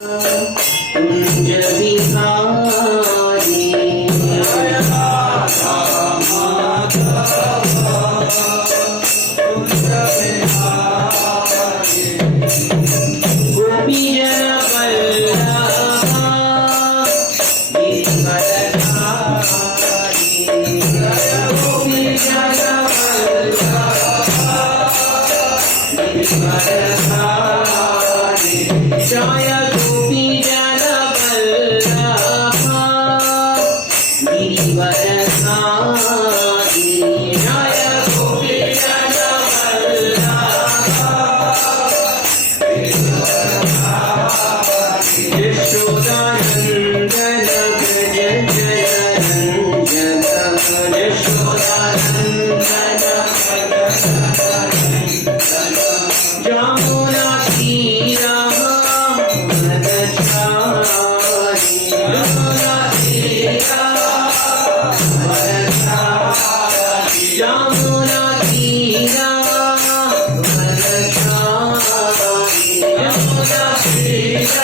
कुंज बिहारी गोपी जन वल्लभा गिरिवरधारी गोपी जन वल्लभा गिरिवरधारी जय गोपी जन वल्लभा गिरिवरधारी जय गोपी जन वल्लभा यशोदानंदन व्रज जय रंजन यशोदानंदन जमुना तीरा वरदारी जमुना तीरा वरदारी जमुना तीरा वरदारी जमुना तीरा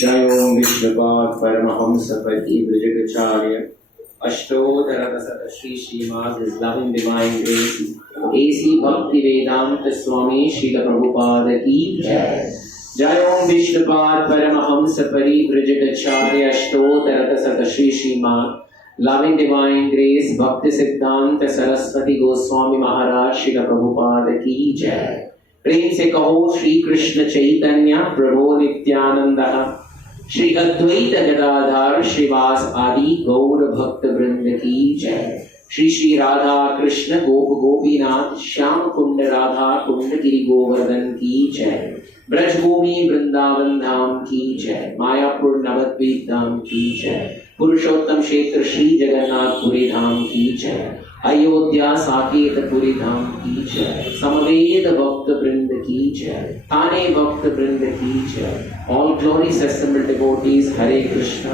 जय ओम Vishnupad परमहंसपति ब्रजगचार्य अष्टोत्तर Shri Srimad His loving divine grace AC Bhakti Vedanta Swami Srila Prabhupada की जय। जय ओम Vishnupad परमहंसपति ब्रजगचार्य अष्टोत्तर Shri Srimad loving divine grace Bhakti Siddhanta Saraswati Goswami Maharaj Srila Prabhupada की जय। प्रेम से कहो श्री कृष्ण चैतन्य प्रभो नित्यानंद श्री अद्वैत गदाधर श्रीवास आदि गौर भक्त वृंद की जय। श्री श्री राधा कृष्ण गोप गोपीनाथ श्याम कुंड राधा कुंड गिरि गोवर्धन की जय। ब्रजभूमि वृंदावन धाम की जय। मायापुर नवद्वीप धाम की जय। पुरुषोत्तम क्षेत्र श्री जगन्नाथपुरी धाम की जय। अयोध्या साकेतपुरी धाम की जय। समवेद भक्त वृंद की जय। थाने भक्त वृंद की जय। All glorious assembled devotees, Hare Krishna.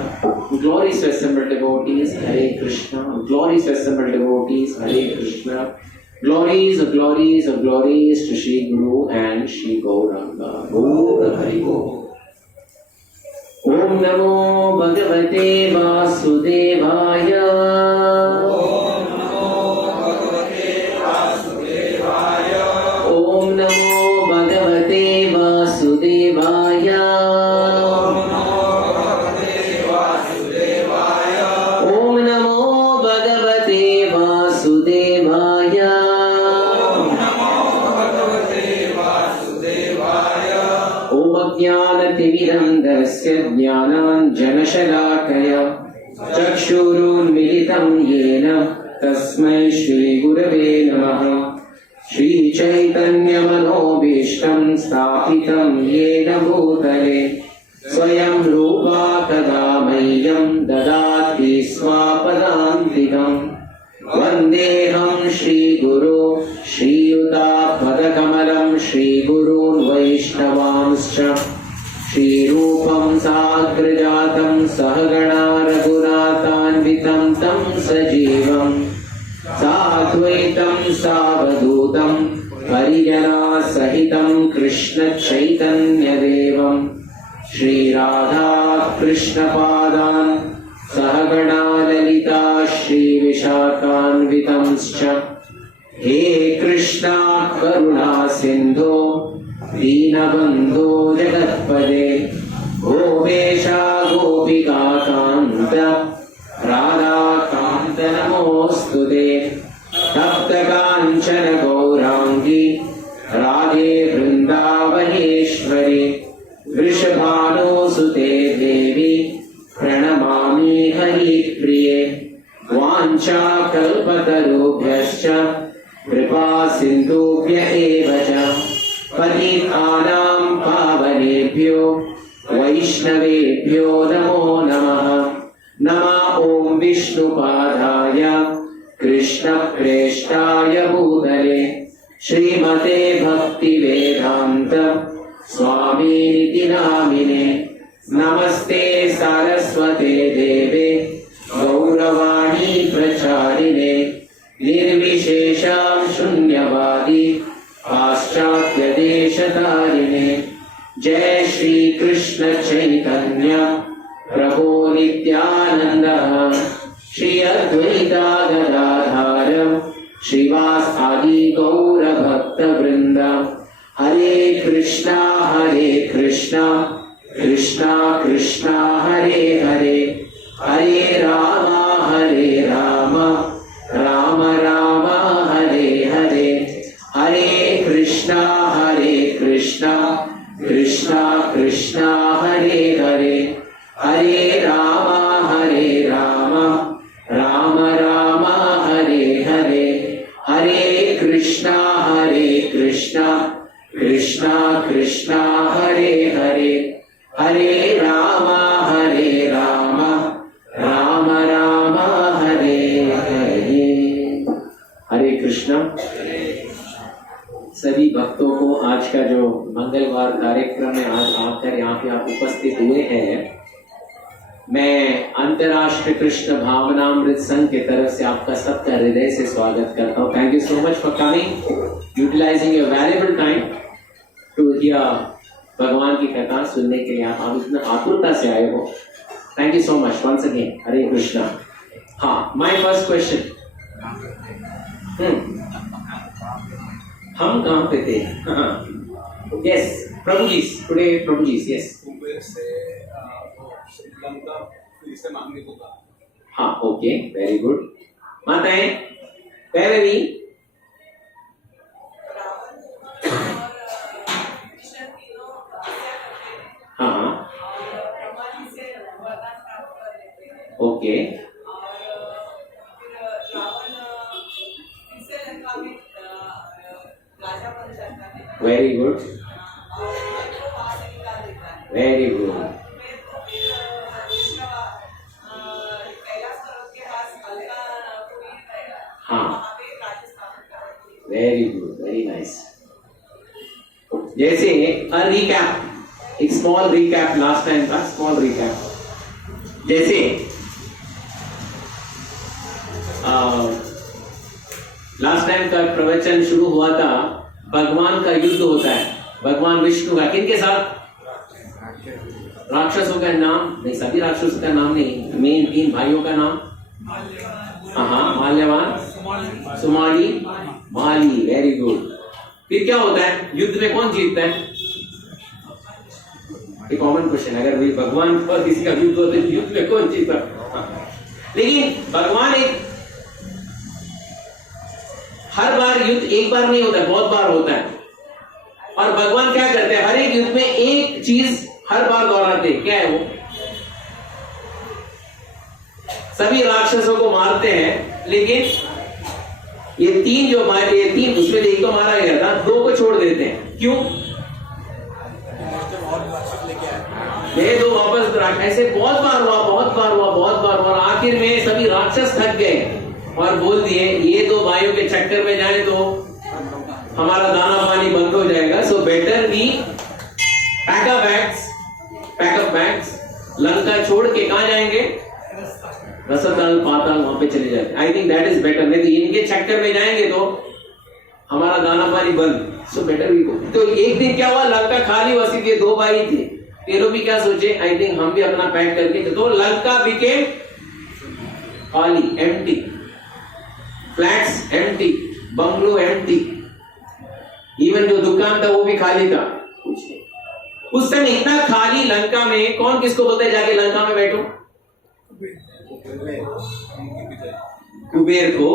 Glorious assembled devotees, Hare Krishna. Glorious assembled devotees, Hare Krishna. Glories of glories of glories to Shri Guru and Shri Gauranga. Gaur Hari Gaur. Om Namo Bhagavate Vasudevaya. Om Namo Bhagavate Vasudevaya. Om Namo Bhagavate Vasudevaya. Om Ajnanatimirandasya Jnananjanashalakaya Chakshurunmilitam Yena Tasmai Shri Gurave Namaha Shri Chaitanya Manobishtam Sthapitam Yena Bhutale Swayam Rupa Tadamayyam Dadati Swapadantikam Vandeham Shri Guru Shri Yuta Padakamalam Shri Gurun Vaishnavanscha Shri Rupam Sagrajatam Sahagana Raghunatanvitam Tam Sajivam Sadvaitam Savadutam Harijana Sahitam Krishna Chaitanya Devam Shri Radha Krishna Padan Sahagana Lalita शाखान्वितंश्च हे कृष्णा करुणा सिन्धो दीनबन्धो जगत्पदे गोपेशा गोपिका कान्त राधाकान्त नमोऽस्तुते तप्त काञ्चन गौराङ्गी राधे वृन्दावनेश्वरी वृषभानुसुते देवी प्रणमामि हरिप्रिये वाञ्छाकल्पतरुभ्यश्च कृपा सिन्धुभ्य एव च पतितानां पावनेभ्यो वैष्णवेभ्यो नमो नमः नमः ॐ विष्णुपादाय कृष्णप्रेष्ठाय भूतले श्रीमते भक्तिवेदान्त स्वामिनिति नामिने नमस्ते सारस्वते देवे गौरवाणी प्रचारिणे निर्विशेषां शून्यवादी पाश्चात्य देशतारिणे जय श्री कृष्ण चैतन्य प्रभो नित्यानंद श्री अद्वैता गदाधर श्रीवासादि गौर भक्त वृंद हरे कृष्णा कृष्णा कृष्णा हरे हरे हरे राम राम राम हरे हरे हरे कृष्णा कृष्णा कृष्णा हरे हरे हरे राम राम राम हरे हरे हरे कृष्णा कृष्णा कृष्णा हरे हरे हरे राम राम राम हरे हरे। हरे कृष्णा। सभी भक्तों को आज का जो मंगलवार कार्यक्रम में आज आकर यहाँ पे आप उपस्थित हुए हैं, मैं अंतर्राष्ट्रीय कृष्ण भावनामृत संघ की तरफ से आपका सबका हृदय से स्वागत करता हूँ। Thank you so much for coming, utilising your valuable time to hear भगवान की कथा सुनने के लिए। आप इतना आतुरता से आए हो, thank you so much once again. Hare Krishna. हाँ, माय फर्स्ट क्वेश्चन, हम कहाँ पे थे? यस प्रभु जी, टुडे प्रभु जी, यस। श्रीलंका फिर से मांगने को कहा। हाँ, ओके, वेरी गुड। माताएं पहले हाँ, okay, very good, very good. हाँ, वेरी गुड, वेरी नाइस। जैसे रिकैप, एक स्मॉल रिकैप, लास्ट टाइम का स्मॉल रिकैप। जैसे लास्ट टाइम का प्रवचन शुरू हुआ था, भगवान का युद्ध होता है, भगवान विष्णु का किनके साथ? राक्षसों का नाम नहीं, सभी राक्षसों का नाम नहीं, मेन 3 भाइयों का नाम। हाँ, माल्यवान, सुमाली, माली, वेरी गुड। फिर क्या होता है युद्ध में? कौन जीतता है? एक कॉमन क्वेश्चन, अगर भगवान और किसी का युद्ध होता है, युद्ध में कौन जीतता है? लेकिन भगवान हर बार युद्ध एक बार नहीं होता है, बहुत बार होता है। और भगवान क्या करते हैं? हर एक युद्ध में एक चीज हर बार दोहराते हैं। क्या है वो? सभी राक्षसों को मारते हैं, लेकिन ये 3 जो मारे, ये 3 उसमें एक तो मारा गया था, 2 को छोड़ देते हैं। क्यों? ये 2 वापस ऐसे बहुत बार हुआ और आखिर में सभी राक्षस थक गए और बोल दिए ये 2 भाइयों के चक्कर में जाए तो हमारा दाना पानी बंद हो जाएगा, so better we pack up bags, Lanka छोड़ के कहां जाएंगे? रसताल पाताल, वहां पे चले जाते। I think that is better. नहीं तो इनके चक्कर में जाएंगे तो हमारा दाना पानी बंद, सो बेटर वी गो। तो एक दिन क्या हुआ, लंका खाली हुआ, सिर्फ ये 2 भाई थे। ये लोग भी क्या सोचे, आई थिंक हम भी अपना पैक करके, तो लंका बिकेम खाली, empty. Flats empty, bungalow empty, even जो दुकान था वो भी खाली था, कुछ नहीं। उस समय इतना खाली लंका में, कौन किसको बोलता है जाके लंका में बैठो? कुबेर को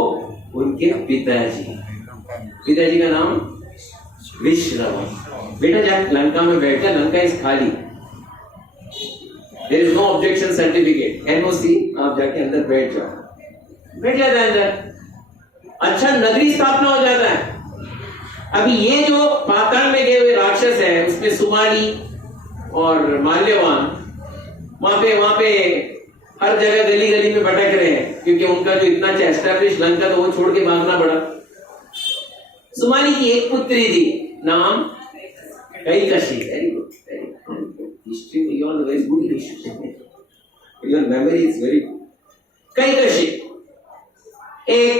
उनके पिताजी का नाम विश्रवा। बेटा जाके लंका में बैठ जा, लंका इज खाली, there is no objection certificate, NOC, आप जाके अंदर बैठ जाओ। बैठ जाता है अंदर, अच्छा नगरी स्थापना हो जाता है। अभी ये जो पाताल में गए हुए राक्षस है, उसमें सुमाली और माल्यवान वहां पे हर जगह गली गली में भटक रहे हैं, क्योंकि उनका जो इतना एस्टैब्लिश लंका तो वो छोड़ के भागना पड़ा। सुमाली की एक पुत्री थी, नाम कैकसी। वेरी गुड, हिस्ट्री में you are very good, history your memory is very good. Kaikasi एक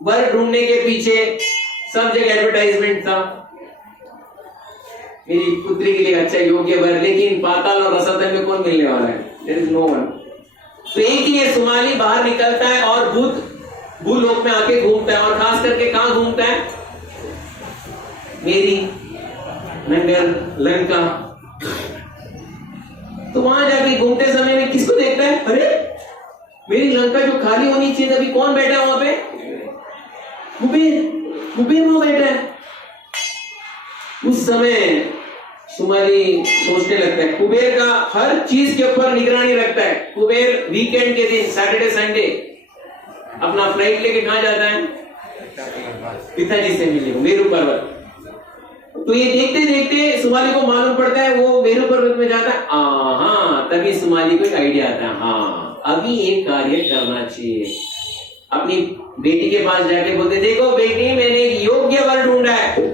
वर ढूंढने के पीछे सब जगह एडवर्टाइजमेंट था, मेरी पुत्री के लिए अच्छा योग्य वर, लेकिन पाताल और रसातल में कौन मिलने वाला है? There is no one. तो एक ही ये सुमाली बाहर निकलता है और भूलोक में आके घूमता है, और खास करके कहां घूमता है? मेरी नगर लंका। तो वहां जाके घूमते समय में किसको देखता है? अरे मेरी लंका जो खाली होनी चाहिए, अभी कौन बैठा है वहां पे? कुबेर वहां बैठा है। उस समय सुमाली सोचने लगता है, कुबेर का हर चीज के ऊपर निगरानी रखता है। कुबेर वीकेंड के दिन, सैटरडे संडे, अपना फ्लाइट लेके कहां जाता है? पिताजी से मिलने, मेरू पर्वत। तो ये देखते देखते सुमाली को मालूम पड़ता है वो मेरू पर्वत में जाता है। हाँ, तभी सुमाली को एक आइडिया आता है, हाँ अभी एक कार्य करना चाहिए। अपनी बेटी के पास जाके बोलते, देखो बेटी, मैंने एक योग्य वर ढूंढा है,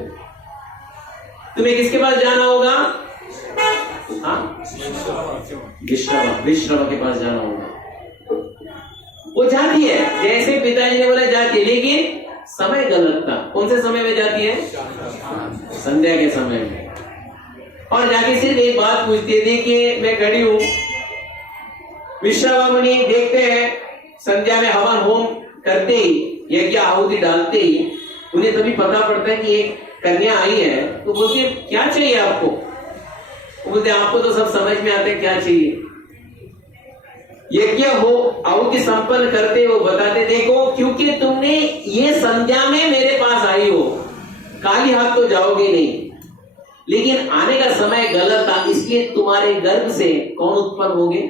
तुम्हें किसके पास जाना होगा? हाँ, विश्रवा के पास जाना होगा। वो जाती है, जैसे पिताजी ने बोला जाती है, लेकिन समय गलत था। कौन से समय में जाती है? संध्या के समय में। और जाके सिर्फ एक बात पूछती है, देखिए मैं खड़ी हूं। विश्रवा मुनि देखते हैं, संध्या में हवन होम करते ही, यज्ञ आहुति डालते ही उन्हें तभी पता पड़ता है कि एक कन्या आई है। तो बोलती है, क्या चाहिए आपको? वो बोलते, आपको तो सब समझ में आता है क्या चाहिए। यज्ञ हो आहुति संपन्न करते वो बताते, देखो क्योंकि तुमने ये संध्या में मेरे पास आई हो, खाली हाथ तो जाओगे नहीं, लेकिन आने का समय गलत था, इसलिए तुम्हारे गर्भ से कौन उत्पन्न होंगे?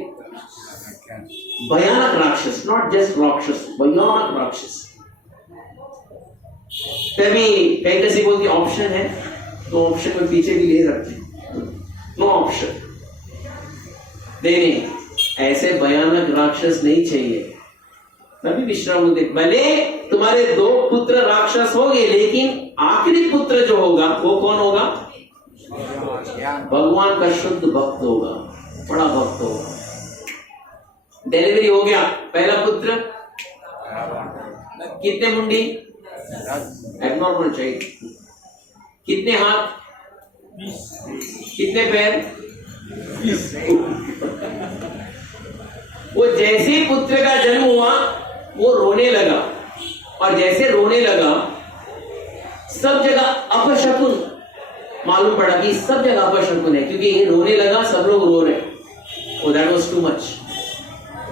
भयानक राक्षस, नॉट जस्ट राक्षस, भयानक राक्षस। तभी कैकसी बोलती, ऑप्शन है तो ऑप्शन में पीछे भी ले सकते हैं, नो ऑप्शन। नहीं, ऐसे भयानक राक्षस नहीं चाहिए। तभी विश्राम बोलते, भले तुम्हारे 2 पुत्र राक्षस होंगे, लेकिन आखिरी पुत्र जो होगा वो कौन होगा? भगवान का शुद्ध भक्त होगा, बड़ा भक्त होगा। डिलीवरी हो गया, पहला पुत्र, कितने मुंडी? एबनॉर्मल चाहिए। कितने हाथ? 20। कितने पैर? 20। वो जैसे ही पुत्र का जन्म हुआ वो रोने लगा, और जैसे रोने लगा सब जगह अपशकुन मालूम पड़ा कि सब जगह अपशकुन है, क्योंकि ये रोने लगा, सब लोग रो रहे। Oh, that was too much.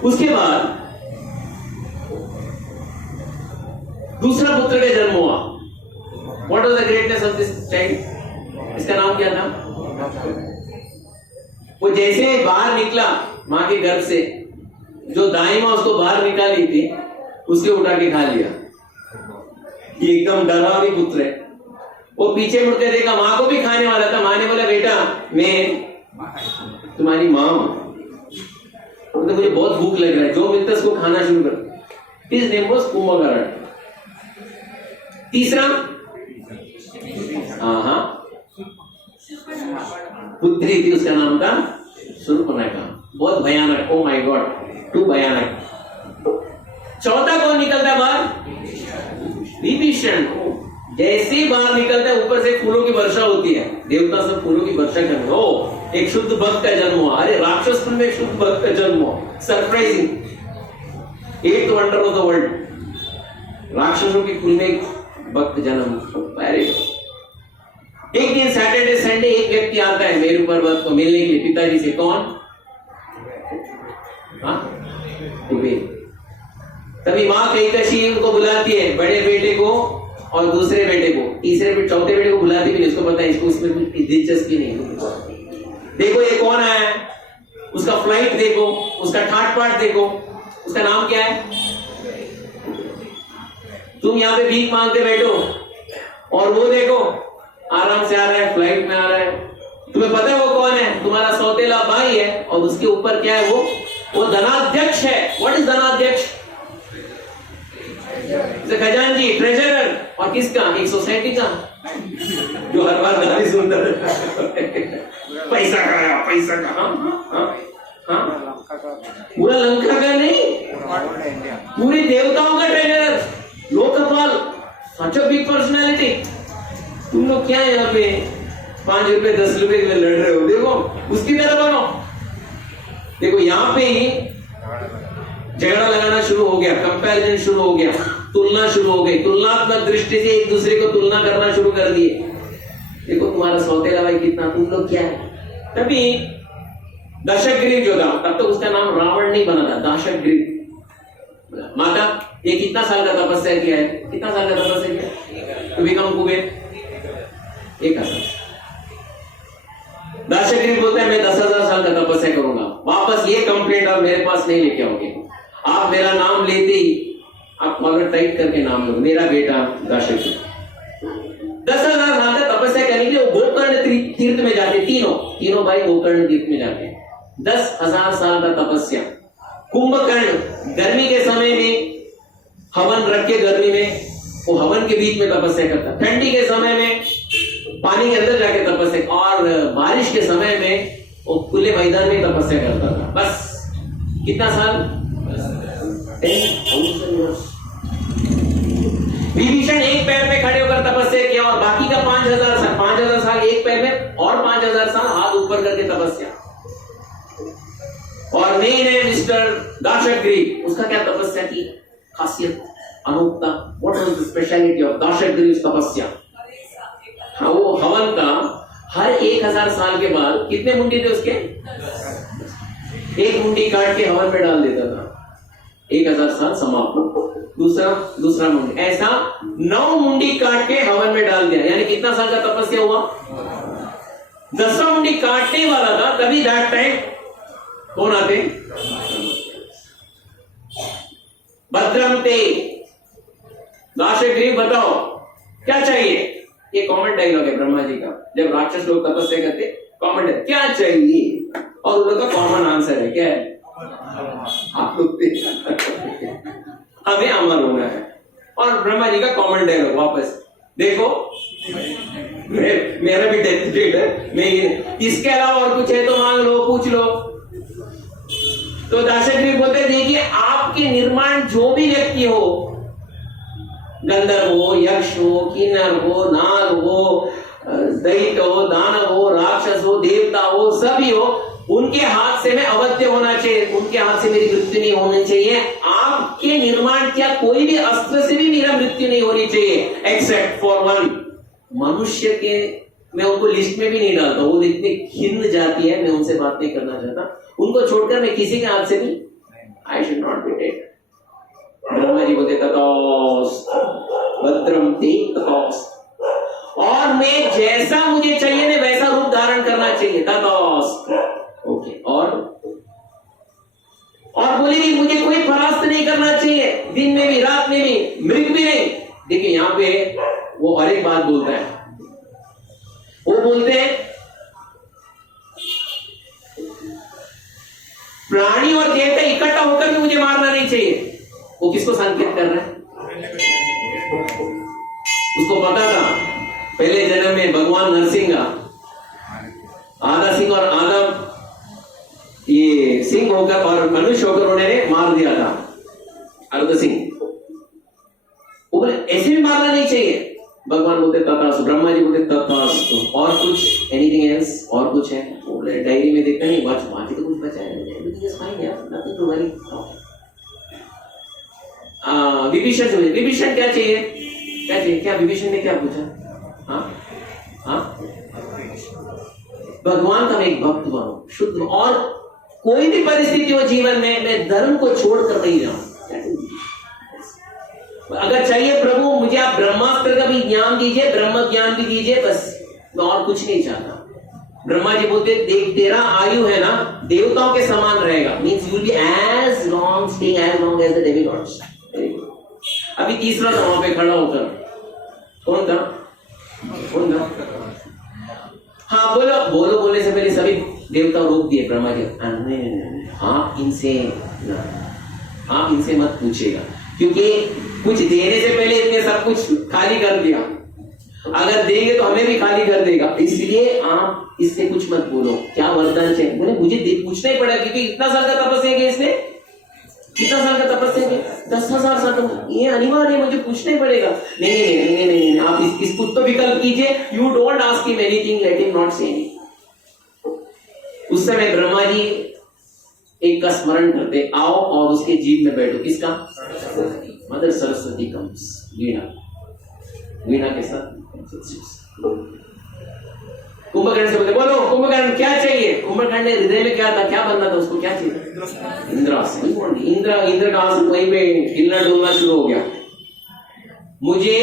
उसके बाद दूसरा पुत्र का जन्म हुआ। What was the greatness of this child? इसका नाम क्या था? वो जैसे बाहर निकला मां के गर्भ से, जो दाई मां उसको बाहर निकाली थी, उसके उठा के खा लिया। ये एकदम डरावनी पुत्र है। वो पीछे मुड़ के देखा, मां को भी खाने वाला था। मां ने बोला, बेटा मैं तुम्हारी मां हूं, तो मुझे बहुत भूख लग रहा है, जो मिलता उसको खाना शुरू कर। His name was Kumbhakarna. तीसरा पुत्री थी, उसका नाम था शूर्पणखा। बहुत भयानक, ओ माय गॉड, टू भयानक। चौथा कौन निकलता है बाहर? विभीषण। जैसे ही बाहर निकलता है, ऊपर से फूलों की वर्षा होती है, देवता सब फूलों की वर्षा कर रहे। ओ, एक शुद्ध भक्त का जन्म हुआ। अरे राक्षस में एक शुद्ध भक्त का जन्म हुआ, surprising, 8th wonder of the world. राक्षसों के कुल में भक्त जन्म। वेरी एक दिन सैटरडे संडे एक व्यक्ति आता है मेरू पर्वत को मिलने के लिए पिताजी से। कौन? कुबेर। तभी माँ कैकसी उनको बुलाती है, बड़े बेटे को और दूसरे बेटे को, तीसरे चौथे बेटे को बुलाती भी, इसको पता है इसको इसमें कुछ दिलचस्पी नहीं। देखो ये कौन आया है, उसका फ्लाइट देखो, उसका ठाट पाट देखो, उसका नाम क्या है। तुम यहाँ पे भीख मांगते बैठो और वो देखो आराम से आ रहा है, फ्लाइट में आ रहा है। तुम्हें पता है वो कौन है? तुम्हारा सौतेला भाई है। और उसके ऊपर क्या है? वो धनाध्यक्ष है। व्हाट इज धनाध्यक्ष? खजांची, ट्रेजरर। और किसका? एक सोसाइटी का जो हर बार गाली सुनता है पैसा का, पैसा का। हाँ, पूरा लंका का नहीं, पूरी देवताओं का treasurer, Lokpal, such a big personality. तुम लोग क्या है यहाँ पे 5 रुपए 10 रुपए के लिए लड़ रहे हो? देखो उसकी तरह बनो। देखो यहाँ पे ही झगड़ा लगाना शुरू हो गया, कंपैरिजन शुरू हो गया, तुलना शुरू हो गई, तुलनात्मक दृष्टि से एक दूसरे को तुलना करना शुरू कर दिए। देखो तुम्हारा सौतेला भाई कितना, तुम लोग क्या है। तभी दशग्रीव जो था, तब तक उसका नाम रावण नहीं बना था, दशग्रीव। माता ये कितना साल का तपस्या किया है? कितना साल का तपस्या किया तो बिकम कुबेर? 1000। दशग्रीव बोलता है मैं 10,000 साल का तपस्या करूंगा, वापस ये कंप्लेंट आप मेरे पास नहीं लेके आओगे। आप मेरा नाम लेते ही आप कॉलर टाइट करके नाम लो, मेरा बेटा दशग्रीव। 10,000 साल का तपस्या करने के लिए वो गोकर्ण तीर्थ में जाते, तीनों भाई गोकर्ण तीर्थ में जाते हैं। 10,000 साल का तपस्या। कुंभकर्ण गर्मी के समय में हवन रख के, गर्मी में वो हवन के बीच में तपस्या करता, ठंडी के समय में पानी के अंदर जाके तपस्या, और बारिश के समय में वो खुले मैदान में तपस्या करता था। बस कितना साल? 10,000 वर्ष। विभीषण एक पैर पे खड़े होकर तपस्या किया और बाकी का 5,000 साल एक पैर में और 5,000 साल हाथ ऊपर करके तपस्या। और नहीं मिस्टर दशग्रीव, उसका क्या तपस्या की खासियत, अनोखता? What was the speciality of Dashagriva तपस्या? हाँ, वो हवन का हर 1000 साल के बाद कितने मुंडी थे उसके? एक मुंडी काट के हवन में डाल देता था, 1000 साल समाप्त। दूसरा मुंडी, ऐसा 9 मुंडी काट के हवन में डाल दिया, यानी कितना साल का तपस्या हुआ? 10वां मुंडी काटने वाला था, तभी दैट टाइम कौन आते? भद्रम ते। दशग्रीव बताओ क्या चाहिए? ये कॉमन डायलॉग है ब्रह्मा जी का, जब राक्षस लोग तपस्या करते, कॉमन है क्या चाहिए, और उन लोग का कॉमन आंसर है क्या है? आप लोग हमें अमर होना है। और ब्रह्मा जी का कॉमन डायलॉग वापस देखो, मेरा भी डेथ डेट है, मैं इसके अलावा और कुछ है तो मांग लो, पूछ लो। तो दशग्रीव बोलते देखिए, आपके निर्माण जो भी व्यक्ति हो, गंधर्व हो, यक्ष हो, किन्नर हो, नाग हो, दैत्य हो, दानव हो, राक्षस हो, देवता हो, सभी हो, उनके हाथ से मैं अवध्य होना चाहिए, उनके हाथ से मेरी मृत्यु नहीं होनी चाहिए। आपके निर्माण क्या कोई भी अस्त्र से भी मेरा मृत्यु नहीं होनी चाहिए, एक्सेप्ट फॉर वन। मनुष्य के मैं उनको लिस्ट में भी नहीं डालता, वो इतने खिन्न जाती है, मैं उनसे बात नहीं करना चाहता। उनको छोड़कर मैं किसी के हाथ से भी, I should not be take. Brahma ji बोलते ततोस्तु भद्रम ते ततोस्तु, और मैं जैसा मुझे चाहिए मैं वैसा रूप धारण करना चाहिए, ततोस्तु। ओके, और बोले कि मुझे कोई परास्त नहीं करना चाहिए, दिन में भी, रात में भी, मृग भी नहीं। देखिए यहां पे वो और एक बात बोलता है, वो बोलते हैं प्राणी और देवता इकट्ठा होकर भी मुझे मारना नहीं चाहिए। वो किसको संकेत कर रहा है? उसको पता था पहले जन्म में भगवान नरसिंह, आधा सिंह और आधा ये सिंह होकर और मनुष्य होकर उन्होंने मार दिया था अर्ध सिंह। वो बोले ऐसे भी मारना नहीं चाहिए। भगवान बोलते तथास्तु, ब्रह्मा जी बोलते तथास्तु। और कुछ, एनीथिंग एल्स? और कुछ है? बोले डायरी में देखा नहीं, बाकी तो कुछ बचा है, एवरीथिंग इज फाइन यार, नथिंग टू वरी। विभीषण से पूछा, विभीषण क्या चाहिए, क्या चाहिए, क्या विभीषण ने क्या पूछा? हाँ हाँ, भगवान का मैं एक भक्त बनो, शुद्ध, और कोई भी परिस्थिति हो जीवन में मैं धर्म को छोड़कर नहीं जाऊं। अगर चाहिए प्रभु मुझे आप ब्रह्मास्त्र का भी ज्ञान दीजिए, ब्रह्म ज्ञान भी दीजिए, बस मैं और कुछ नहीं चाहता। ब्रह्मा जी बोलते देख तेरा आयु है ना देवताओं के समान रहेगा, means you will be as long staying as long as the demigods. अभी तीसरा था वहां पे खड़ा होकर, कौन था? कौन था? हाँ बोलो बोलो, बोलने से पहले सभी देवता रोक दिए ब्रह्मा जी, आप इनसे मत पूछेगा, क्योंकि कुछ देने से पहले इसने सब कुछ खाली कर दिया, अगर देंगे तो हमें भी खाली कर देगा, इसलिए आप इससे कुछ मत बोलो। क्या वरदान चाहिए? बोले मुझे पूछना ही पड़ा, क्योंकि इतना साल का तपस्या किया इसने, कितना साल का तपस्या किया, 10,000 साल, ये अनिवार्य है, मुझे पूछना ही पड़ेगा। नहीं नहीं नहीं नहीं नहीं, नहीं। आप इसको तो विकल्प कीजिए, you don't ask him anything, let him not say anything. उस समय ब्रह्मा जी एक का स्मरण करते, आओ और उसके जीभ में बैठो, किसका? मदर सरस्वती कम्स, वीणा, वीणा के साथ कुंभकर्ण से बोले, बोलो कुंभकर्ण क्या चाहिए? कुंभकर्ण ने हृदय में क्या था, क्या बनना था उसको, क्या चाहिए? इंद्रासन। इंद्र का आसन वहीं पे हिलना डुलना शुरू हो गया। मुझे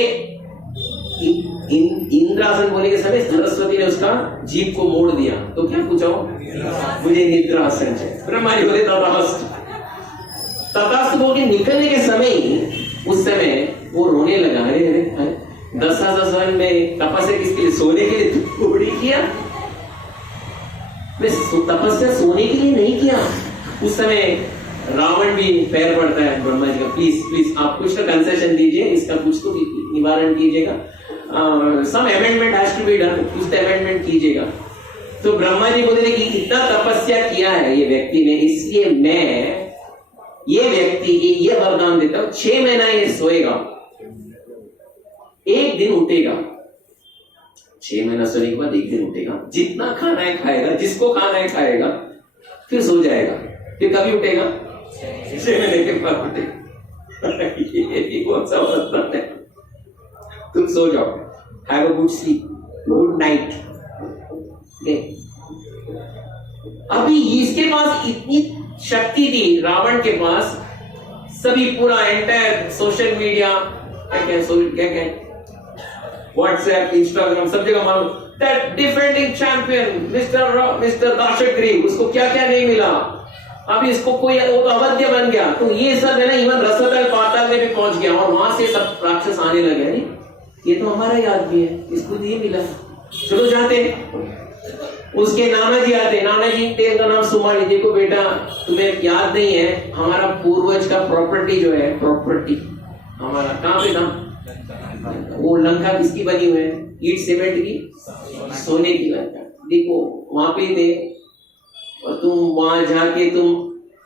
इंद्रासन बोलने के समय सरस्वती ने उसका जीभ को मोड़ दिया, तो क्या पूछा? मुझे निद्रासन चाहिए। ब्रह्मा जी बोले तथास्तु। तथास्तु बोल के निकलने के समय उस समय वो रोने लगा, अरे 10,000 साल में तपस्या किसके लिए? सोने के लिए थोड़ी किया, तपस्या सोने के लिए नहीं किया। उस समय रावण भी पैर पड़ता है ब्रह्मा जी का, प्लीज प्लीज आप कुछ तो कंसेशन दीजिए, इसका कुछ तो निवारण कीजिएगा, some amendment has to be done, कुछ तो अमेंडमेंट कीजिएगा। तो ब्रह्मा जी बोले कि इतना तपस्या किया है ये व्यक्ति ने, इसलिए मैं ये व्यक्ति ये वरदान देता हूं, 6 महीना ये सोएगा, एक दिन उठेगा, 6 महीना सोने के बाद एक दिन उठेगा, जितना खाना है खाएगा, जिसको खाना है खाएगा, फिर सो जाएगा, फिर कभी उठेगा? 6 महीने के बाद उठेगा। ये कौन सा वरदान है? तुम सो जाओ, have a good sleep, good night. अभी इसके पास इतनी शक्ति थी रावण के पास, सभी पूरा एंटायर सोशल मीडिया, क्या व्हाट्सएप, इंस्टाग्राम, सब जगह मालूम, दैट डिफेंडिंग चैंपियन मिस्टर दाशग्रीव, उसको क्या क्या नहीं मिला, अभी इसको कोई वो तो अवध्य बन गया, तो ये सब है ना, इवन रसोतल पाताल में भी पहुंच गया, और वहां से सब राक्षस आने लगे, नहीं ये तो हमारा ही आदमी है, इसको ये मिला, चलो जाते। उसके नाना जी आते, नाना जी तेरा नाम सुमाली, देखो बेटा तुम्हें याद नहीं है, हमारा पूर्वज का प्रॉपर्टी जो है, प्रॉपर्टी हमारा कहाँ पे था? वो लंका किसकी बनी हुई है? ईट सीमेंट की, सोने की लंका, देखो वहां पे थे, और तुम वहां जाके तुम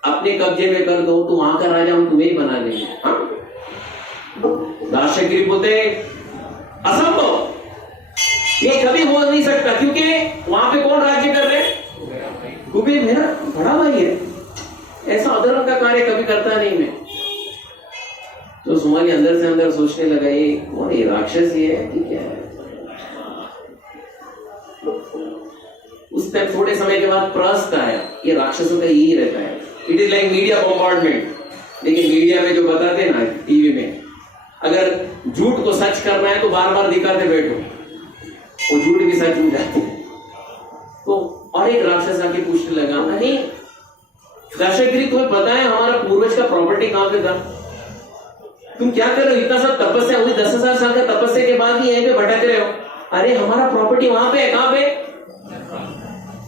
अपने कब्जे में कर दो, तो वहां का राजा हम तुम्हें ही बना देंगे। दाशग्रीव बोलते असंभव, ये कभी हो नहीं सकता, क्योंकि वहां पे कौन राज्य कर रहे? कुबेर मेरा बड़ा भाई है, ऐसा अधर्म का कार्य कभी करता नहीं मैं। तो सुमाली अंदर से अंदर सोचने लगा, ये कौन, ये राक्षस ही है कि क्या है? उस टाइम थोड़े समय के बाद प्रस्त आया, ये राक्षसों का यही रहता है, it is like media bombardment. लेकिन मीडिया में जो बताते हैं ना टीवी में, अगर झूठ को सच करना है तो बार बार दिखाते बैठो, वो झूठ भी सच हो जाते। तो और एक राक्षस आके पूछने लगा, अरे दाशग्रीव तुम्हें पता है हमारा पूर्वज का प्रॉपर्टी कहां पे था? तुम क्या कर रहे हो? इतना सब तपस्या हुई, 10,000 साल का तपस्या के बाद भी यहीं पे भटक रहे हो। अरे हमारा प्रॉपर्टी वहां पे है, कहां पे?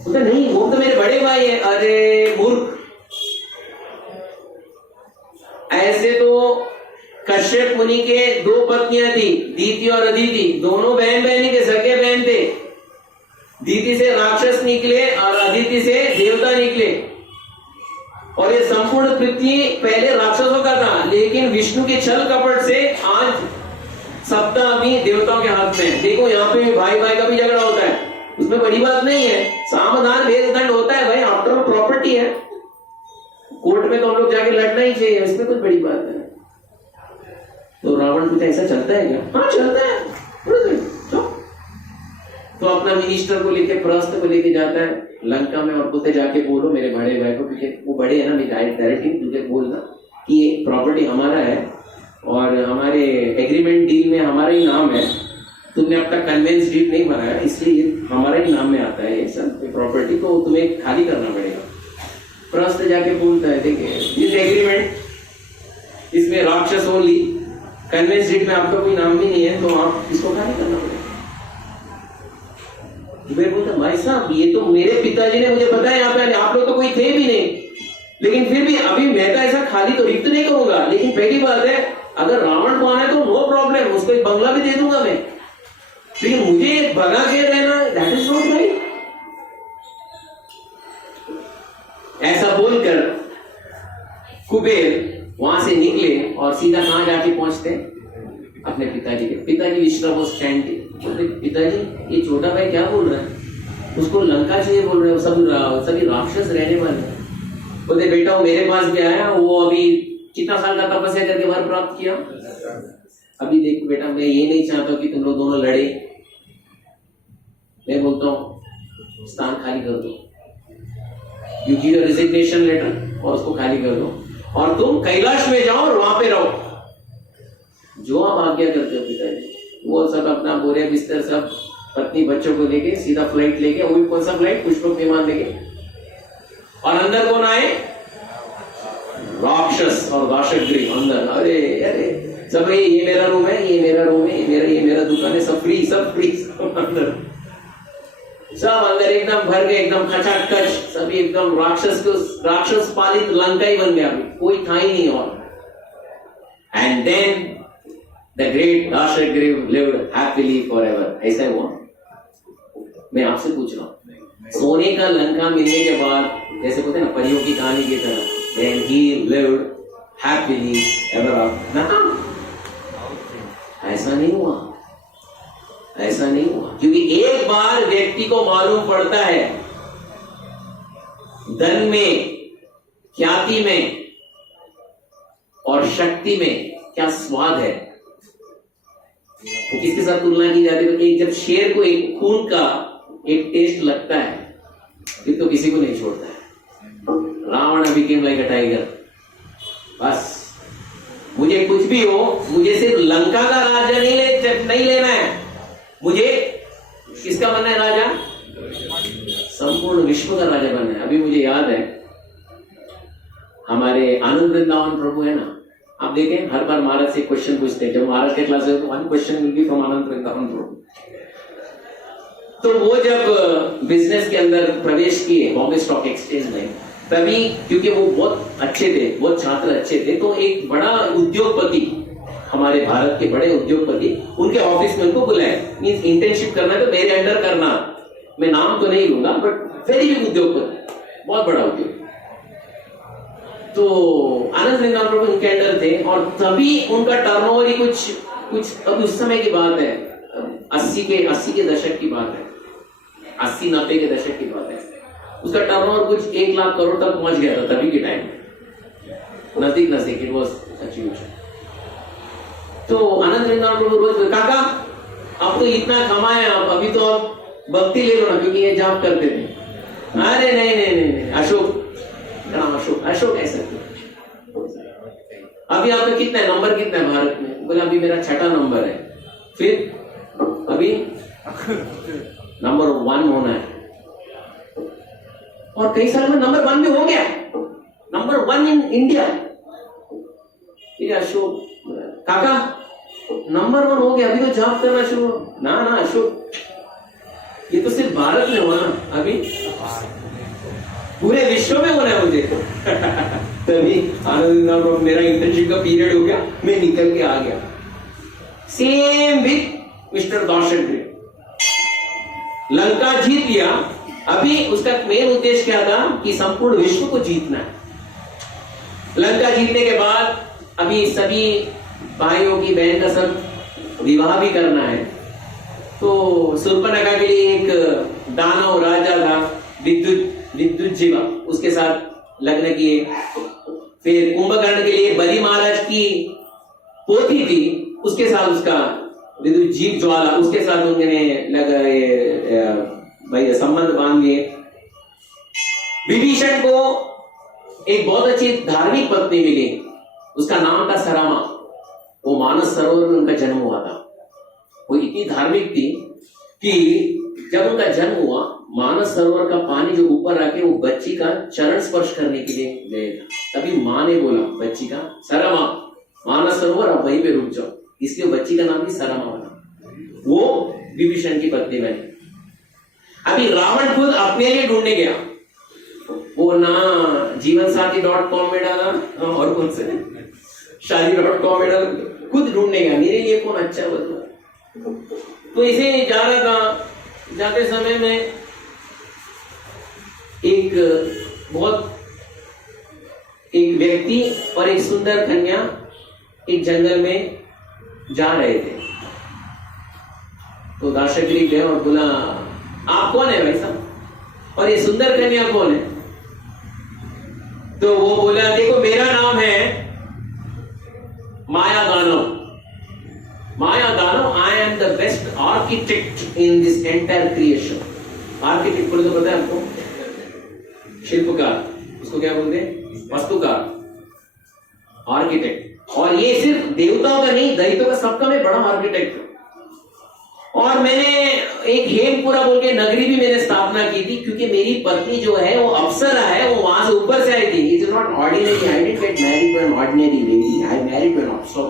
बोलते नहीं वो तो मेरे बड़े भाई है। अरे मूर्ख, ऐसे तो कश्यप मुनि के 2 पत्नियां थी, दीति और अदिति, दोनों बहन बहनी के सगे बहन थे। दीति से राक्षस निकले और अदिति से देवता निकले, और ये संपूर्ण पृथ्वी पहले राक्षसों का था, लेकिन विष्णु के छल कपट से आज सप्ताह अभी देवताओं के हाथ में है। देखो यहाँ पे भाई भाई का भी झगड़ा होता है, उसमें बड़ी बात नहीं है, सावधान भेद दंड होता है भाई, आफ्टर ऑल प्रॉपर्टी है, कोर्ट में तो हम लोग जाके लड़ना ही चाहिए, इसमें कुछ बड़ी बात है। रावण कुछ ऐसा चलता है क्या? हाँ चलता है। तो अपना मिनिस्टर को लेके, प्रस्थ को लेके जाता है लंका में और बोलते जाके बोलो मेरे बड़े भाई को, क्योंकि वो बड़े है ना, मैं डायरेक्टली तुझे बोलना कि ये प्रॉपर्टी हमारा है और हमारे एग्रीमेंट डील में हमारा ही नाम है, तुमने अब तक कन्वेंस डीड नहीं बनाया इसलिए हमारा ही नाम में आता है ये सब प्रॉपर्टी, तो तुम्हें खाली करना पड़ेगा। प्रस्थ जाके बोलता है देखिए दिस एग्रीमेंट इसमें राक्षस ओनली, कन्वेंस डीड में आपका कोई नाम भी नहीं है, तो आप इसको खाली करना पड़ेगा। मैं बोलता भाई साहब ये तो मेरे पिताजी ने मुझे बताया, यहाँ पे आप लोग तो कोई थे भी नहीं, लेकिन फिर भी अभी मैं तो ऐसा खाली तो रिक्त नहीं करूंगा, लेकिन पहली बात है अगर रावण को आना है तो नो प्रॉब्लम, उसको एक बंगला भी दे दूंगा मैं, लेकिन मुझे भगा के रहना दैट इज नॉट राइट। ऐसा बोलकर कुबेर वहां से निकले और सीधा कहां जाके पहुंचते अपने पिताजी के। पिताजी विश्राम वो स्टैंड थे, बोलते पिताजी ये छोटा भाई क्या बोल रहा है, उसको लंका चाहिए बोल रहे हो, सभी राक्षस रहने वाले। बोलते बेटा वो मेरे पास भी आया, वो अभी कितना साल का तपस्या करके वर प्राप्त किया। अभी देखो बेटा मैं ये नहीं चाहता कि तुम लोग दोनों लड़े, मैं बोलता हूं स्थान खाली कर दो, you give a resignation letter और उसको खाली कर दो और तुम कैलाश में जाओ और वहां पे रहो, जो आप आज्ञा करते हो पिताजी। वो सब अपना बोरे बिस्तर सब पत्नी बच्चों को लेके सीधा फ्लाइट लेके, वो भी कौन सा फ्लाइट, पुष्पक विमान लेके, और अंदर कौन आए, राक्षस और दाशग्रीव अंदर। अरे अरे सब ये मेरा रूम है, ये मेरा रूम है, ये मेरा दुकान है, सब फ्री सब अंदर, सब अंदर एकदम भर गए, एकदम खचाखच, सभी एकदम राक्षस पालित लंका ही बन गया, कोई था ही नहीं और। And then the great Dashagriva lived happily forever. ऐसा हुआ। मैं आपसे पूछ रहा हूं, सोने का लंका मिलने के बाद जैसे बोलते हैं ना परियों की कहानी की तरह, then he lived happily ever after। ना, ऐसा नहीं हुआ, ऐसा नहीं हुआ, क्योंकि एक बार व्यक्ति को मालूम पड़ता है धन में, ख्याति में और शक्ति में क्या स्वाद है, तो किसके साथ तुलना की जाती है, तो एक जब शेर को एक खून का एक टेस्ट लगता है फिर तो किसी को नहीं छोड़ता है। Ravana became like a tiger. बस मुझे कुछ भी हो, मुझे सिर्फ लंका का राज्य नहीं लेना है, मुझे किसका बनना है राजा, संपूर्ण विश्व का राजा बनना है। अभी मुझे याद है हमारे आनंद वृंदावन प्रभु है ना, आप देखें हर बार महाराज से क्वेश्चन पूछते हैं, जब महाराज के क्लास है तो one question will be from Anand Vrindavan प्रभु। तो वो जब बिजनेस के अंदर प्रवेश किए बॉम्बे स्टॉक एक्सचेंज में, तभी क्योंकि वो बहुत अच्छे थे, बहुत छात्र अच्छे थे, तो एक बड़ा उद्योगपति, हमारे भारत के बड़े उद्योगपति उनके ऑफिस में उनको बुलाया, मींस इंटर्नशिप करना है तो मेरे अंडर करना, मैं नाम तो नहीं लूंगा बट वेरी बिग उद्योगपति, बहुत बड़ा उद्योग। तो आनंद वृंदावन प्रभु उनके अंडर थे और तभी उनका टर्नओवर ही कुछ अब उस समय की बात है, 80 के दशक की बात है, 80-90 के दशक की बात है, उसका टर्नओवर कुछ 1 लाख करोड़ तक पहुंच गया था तभी के टाइम, नजदीक इट वाज अचीव्ड। तो आनंद वृंदावन प्रभु रोज काका अब तो इतना कमाया, अभी तो आप भक्ति ले लो ना, क्योंकि ये जाप करते थे। अरे नहीं अशोक ऐसा अभी आपका कितना है, नंबर कितना है भारत में, बोले अभी मेरा 6ठा नंबर है, फिर अभी नंबर 1 होना है, और कई साल में नंबर 1 भी हो गया, नंबर 1 इन इंडिया। फिर अशोक काका नंबर 1 हो गया, अभी तो जॉब करना शुरू। ना अशोक ये तो सिर्फ भारत में होना, अभी पूरे विश्व में होना है मुझे। तभी आनंद मेरा इंटर्नशिप का पीरियड हो गया, मैं निकल के आ गया। सेम विथ मिस्टर दाशग्रीव, लंका जीत लिया, अभी उसका मेन उद्देश्य क्या था कि संपूर्ण विश्व को जीतना है। लंका जीतने के बाद अभी सभी भाइयों की बहन का सब विवाह भी करना है, तो शूर्पणखा के लिए एक दानव राजा था विद्युज्जीवा, उसके साथ लग्न किए। फिर कुंभकर्ण के लिए बलि महाराज की पोती थी उसके साथ उसका विद्युत जीव ज्वाला, उसके साथ उन्होंने लगा भाई संबंध बांध लिए। विभीषण को एक बहुत अच्छी धार्मिक पत्नी मिली, उसका नाम था सरमा। वो मानस सरोवर में उनका जन्म हुआ था। वो इतनी धार्मिक थी कि जब उनका जन्म हुआ, मानस सरोवर का पानी जो ऊपर आके वो बच्ची का चरण स्पर्श करने के लिए गए था। तभी माँ ने बोला बच्ची का, सरमा मानस सरोवर आप वहीं पे रुक जाओ, इसलिए बच्ची का नाम भी सरमा बना। वो विभीषण की पत्नी बनी। अभी रावण खुद अपने लिए ढूंढने गया, वो ना जीवनसाथी.com में डाला और खुद से शादी.com में डाला, खुद ढूंढने गया मेरे लिए कौन अच्छा बता। तो इसे जा रहा था, जाते समय में एक व्यक्ति और एक सुंदर कन्या एक जंगल में जा रहे थे। तो दाशगिरी गए और बोला आप कौन है भाई साहब, और ये सुंदर कन्या कौन है? तो वो बोला देखो मेरा नाम है माया दानव। माया दानव, I am the best architect in this entire creation. Architect बोले तो पता है आपको? शिल्पकार, उसको क्या बोलते हैं? वास्तुकार, आर्किटेक्ट। और ये सिर्फ देवताओं का नहीं, दैत्यों का, सबका मैं बड़ा आर्किटेक्ट हूं। और मैंने एक हेमपुरा बोल के नगरी भी मैंने स्थापना की थी, क्योंकि मेरी पत्नी जो है वो अप्सरा है, वो वहां से ऊपर से आई थी। It is not ordinary, I didn't get married to an ordinary lady, I married to an apsara.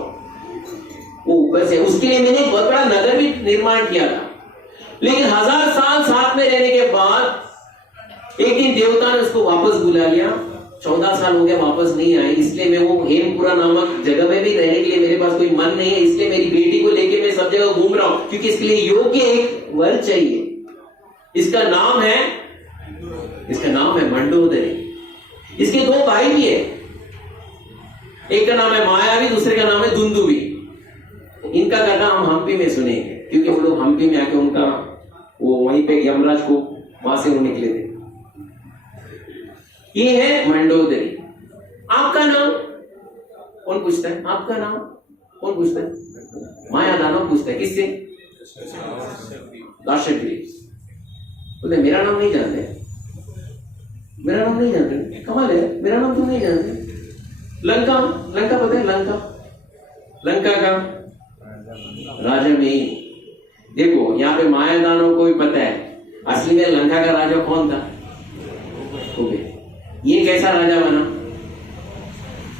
वो ऊपर से, उसके लिए मैंने बहुत बड़ा नगर भी निर्माण किया था। लेकिन 1000 साल साथ में रहने के बाद एक दिन देवता ने उसको वापस बुला लिया। 14 साल हो गया, वापस नहीं आए। इसलिए मैं वो हेमपुरा नामक जगह में भी रहने के लिए मेरे पास कोई मन नहीं है। इसलिए मेरी बेटी को लेके मैं सब जगह घूम रहा हूं, क्योंकि इसके लिए योग्य एक वर चाहिए। इसका नाम है मंडोदरी। इसके 2 भाई भी है, एक का नाम है मायावी, दूसरे का नाम है दुंदुबी। इनका कथा हम हम्पी में सुनेंगे, क्योंकि वो लोग हम्पी में आके उनका वो वहीं पे यमराज को वहां से वो निकले थे। ये है मंडोदरी। आपका नाम कौन पूछता है? आपका नाम कौन पूछता है? माया दानव पूछता है। किससे? दाशगिरी। बोलते मेरा नाम नहीं जानते, मेरा नाम नहीं जानते, कमाल है, मेरा नाम तुम नहीं जानते। लंका पता है? लंका का राजा में, देखो यहाँ पे माया दानव को भी पता है असली में लंका का राजा कौन था? कुबेर। ये कैसा राजा बना?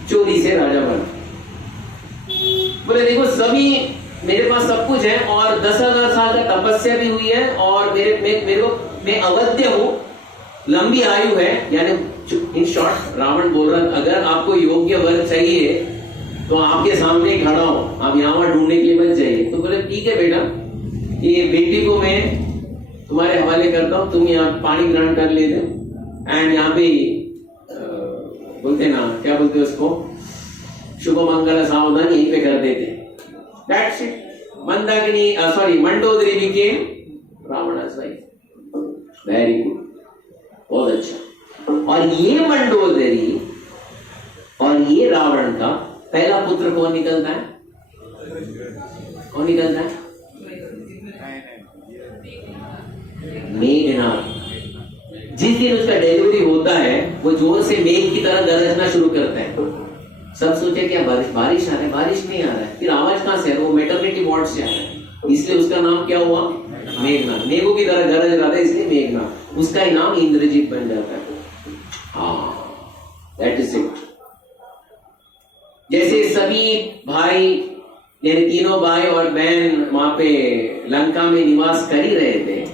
चोरी से राजा बना। बोले देखो सभी मेरे पास सब कुछ है और 10,000 साल का तपस्या भी हुई है, और मैं अवध्य हूं, लंबी आयु है। यानी इन शॉर्ट रावण बोल रहा अगर आपको योग्य वर चाहिए तो आपके सामने खड़ा हो, आप यहाँ ढूंढने के लिए मत जाइए। तो बोले ठीक है बेटा, ये बेटी को मैं तुम्हारे हवाले करता हूं, तुम यहाँ पानी ग्रहण कर लेते एंड यहाँ पे बोलते ना, क्या बोलते हैं उसको, शुभ मंगल सावधान यहीं पे कर देते। That's it. Mandodari became रावणा's wife. Very good. बहुत अच्छा। और ये मंडोदरी और ये रावण का पहला पुत्र कौन निकलता है? मेघनाद। जिस दिन उसका डिलीवरी होता है वो जोर से मेघ की तरह गरजना शुरू करता है। सब सोचे क्या बारिश आ रहा है, बारिश नहीं आ रहा है। फिर आवाज कहां से? वो मैटरनिटी वार्ड से आ रहा है। इसलिए उसका नाम क्या हुआ? मेघनाद। मेघों की तरह गरज रहा था, इसलिए मेघनाद। उसका ही नाम इंद्रजीत बन जाता है। हाँ, दैट इज इट। जैसे सभी भाई यानी तीनों भाई और बहन वहां पे लंका में निवास कर ही रहे थे,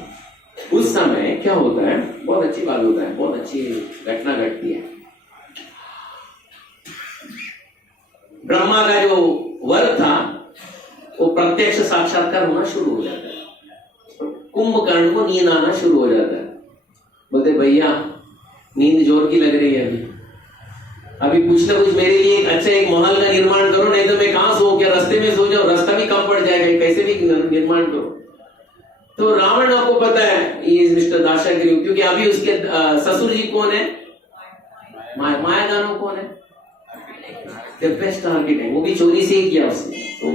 उस समय क्या होता है? बहुत अच्छी बात होता है, बहुत अच्छी घटना घटती है। ब्रह्मा का जो वर था वो प्रत्यक्ष साक्षात्कार होना शुरू हो जाता है। कुंभकर्ण को नींद आना शुरू हो जाता है। बोलते भैया नींद जोर की लग रही है, अभी कुछ ना कुछ मेरे लिए एक महल का निर्माण करो, नहीं तो मैं कहां सो, क्या रास्ते में सो जाओ, रास्ता भी कम पड़ जाएगा, कैसे भी निर्माण करो। तो रावण आपको पता है ये मिस्टर दाशगिरी, क्योंकि अभी उसके ससुर जी कौन है? माया दानव कौन है? The best architect. वो भी चोरी से ही किया उसने। तो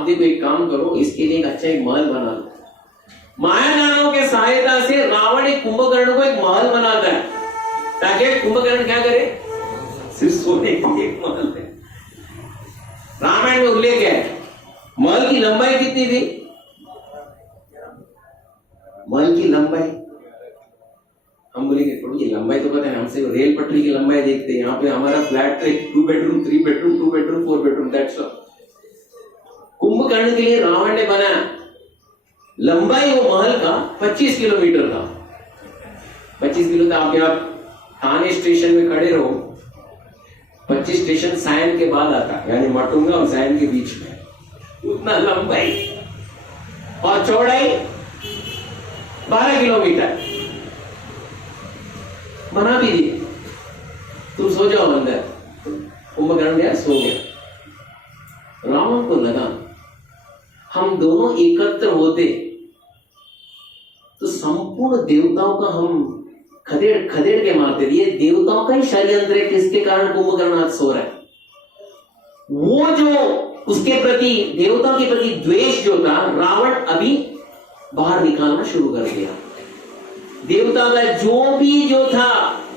आप देखो एक काम करो, इसके लिए एक अच्छा एक महल बना लो। माया दानव के सहायता से रावण एक कुंभकर्ण को एक महल बनाता है, ताकि कुंभकर्ण क्या करे, सिर्फ सोने की एक महल है। रामायण में उल्लेख है, महल की लंबाई कितनी थी? महल की लंबाई हम बोलेंगे थोड़ी, ये लंबाई तो पता है हमसे, रेल पटरी की लंबाई देखते हैं। यहाँ पे हमारा फ्लैट तो 2 bedroom 3 bedroom 2 bedroom 4 bedroom, that's all. Kumbhakarna के लिए रावण ने बनाया, लंबाई वो महल का 25 किलोमीटर था। 25 किलो था। आप यहाँ थाने स्टेशन में खड़े रहो, 25 स्टेशन सायन के बाद आता है, यानी मटुंगा और सायन के बीच में, उतना लंबाई और चौड़ाई 12 किलोमीटर बना भी दिए। तुम सो जाओ अंदर। कुंभकर्ण गया, सो गया। रावण को लगा हम दोनों एकत्र होते तो संपूर्ण देवताओं का हम खदेड़ खदेड़ के मारते। ये देवताओं का ही षड्यंत्र है, किसके कारण कुंभकर्ण आज सो रहा है। वो जो उसके प्रति, देवताओं के प्रति द्वेष जो था, रावण अभी बाहर निकालना शुरू कर दिया। देवता का जो था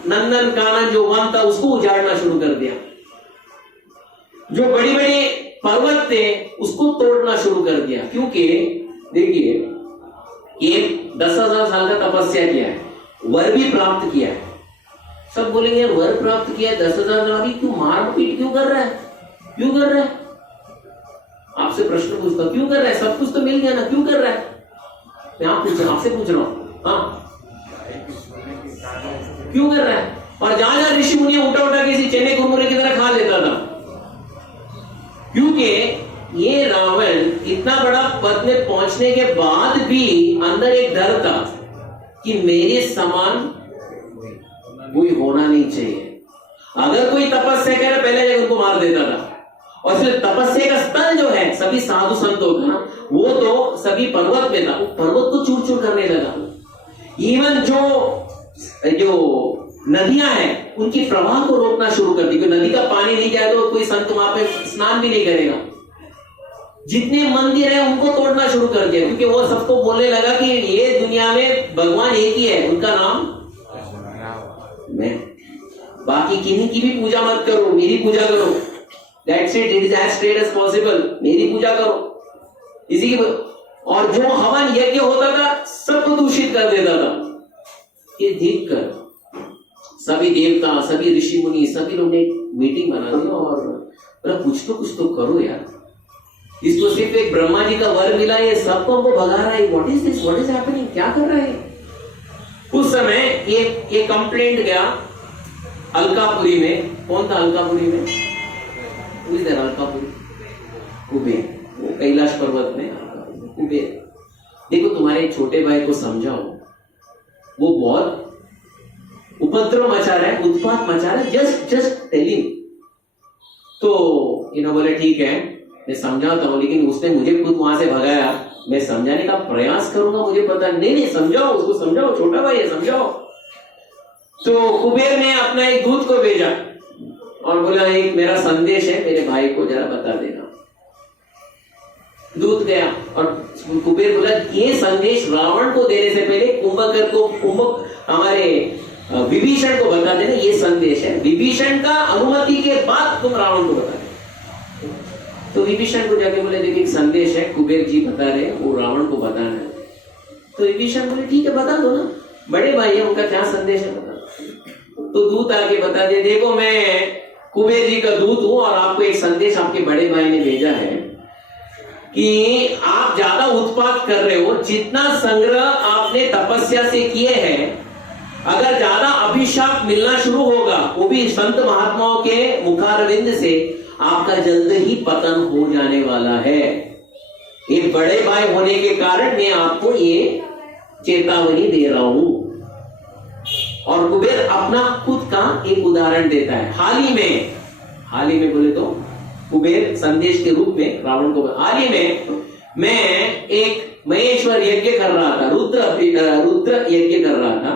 नंदन कानन जो वन था, उसको उजाड़ना शुरू कर दिया। जो बड़ी बड़ी पर्वत थे उसको तोड़ना शुरू कर दिया। क्योंकि देखिए, ये 10,000 साल का तपस्या किया है, वर भी प्राप्त किया है। सब बोलेंगे वर प्राप्त किया है, 10,000 साल, अभी क्यों मार पीट क्यों कर रहा है, क्यों कर रहा है? आपसे प्रश्न पूछता, क्यों कर रहा है? सब कुछ तो मिल गया ना, क्यों कर रहा है? मैं आपसे पूछ रहा हूं, हाँ क्यों कर रहा है? और जहां जहां ऋषि मुनि उठा उठा किसी चने कुरमुरे की तरह खा लेता था। क्योंकि ये रावण इतना बड़ा पद में पहुंचने के बाद भी अंदर एक डर था कि मेरे समान कोई होना नहीं चाहिए। अगर कोई तपस्या करे पहले जगह उनको मार देता था। और फिर तपस्या का स्थल जो है सभी साधु संतों का, वो तो सभी पर्वत में था, वो पर्वत को चूर चूर करने लगा। इवन जो नदियां हैं उनकी प्रवाह को रोकना शुरू कर दी, क्योंकि नदी का पानी नहीं जाए तो कोई संत वहां पे स्नान भी नहीं करेगा। जितने मंदिर हैं उनको तोड़ना शुरू कर दिया, क्योंकि वो सबको बोलने लगा कि ये दुनिया में भगवान एक ही है, उनका नाम मैं, बाकी किन्हीं की भी पूजा मत करो, मेरी पूजा करो। That's it, it is as straight as possible, मेरी पूजा करो इसी की। और जो हवन यज्ञ होता था सबको दूषित कर देता था। ये देख कर सभी देवता, सभी ऋषि मुनि, सभी लोग ने मीटिंग बना दी और कुछ तो करो यार। इसको सिर्फ एक ब्रह्मा जी का वर मिला, ये सबको हमको भगा रहा है। What is this, what is happening, क्या कर रहा है? उस समय ये कंप्लेंट गया अलकापुरी में। कौन था अलकापुरी में? इधर अलकापुरी, कुबेर, वो कैलाश पर्वत में कुबेर। देखो तुम्हारे छोटे भाई को समझाओ, वो बहुत उपद्रव मचा रहा है, उत्पात मचा रहा है, जस्ट टेलिंग। तो इन्होंने बोले ठीक है मैं समझाता हूं, लेकिन उसने मुझे खुद वहां से भगाया। मैं समझाने का प्रयास करूंगा, मुझे पता नहीं समझाओ, उसको समझाओ, छोटा भाई है, समझाओ। तो कुबेर ने अपना एक दूत को भेजा और बोला एक मेरा संदेश है, मेरे भाई को जरा बता देना। दूत गया और कुबेर बोला ये संदेश रावण को देने से पहले कुंभकर्ण को, हमारे विभीषण को बता देना, ये संदेश है। विभीषण का अनुमति के बाद तुम रावण को बता देना। तो विभीषण को जाके बोले देखिए एक संदेश है, कुबेर जी बता रहे हैं, वो रावण को बताना है। तो विभीषण बोले ठीक है बता दो ना, बड़े भाई है, उनका क्या संदेश है बता। तो दूत आके बता दे, देखो मैं कुबेर जी का दूत हूं और आपको एक संदेश आपके बड़े भाई ने भेजा है कि आप ज्यादा उत्पात कर रहे हो। जितना संग्रह आपने तपस्या से किए हैं, अगर ज्यादा अभिशाप मिलना शुरू होगा, वो भी संत महात्माओं के मुखारविंद से, आपका जल्द ही पतन हो जाने वाला है। एक बड़े भाई होने के कारण मैं आपको ये चेतावनी दे रहा हूं। और कुबेर अपना खुद का एक उदाहरण देता है। हाल ही में बोले तो कुबेर संदेश के रूप में रावण को, हाल ही में मैं एक महेश्वर यज्ञ कर रहा था, रुद्र यज्ञ कर रहा था,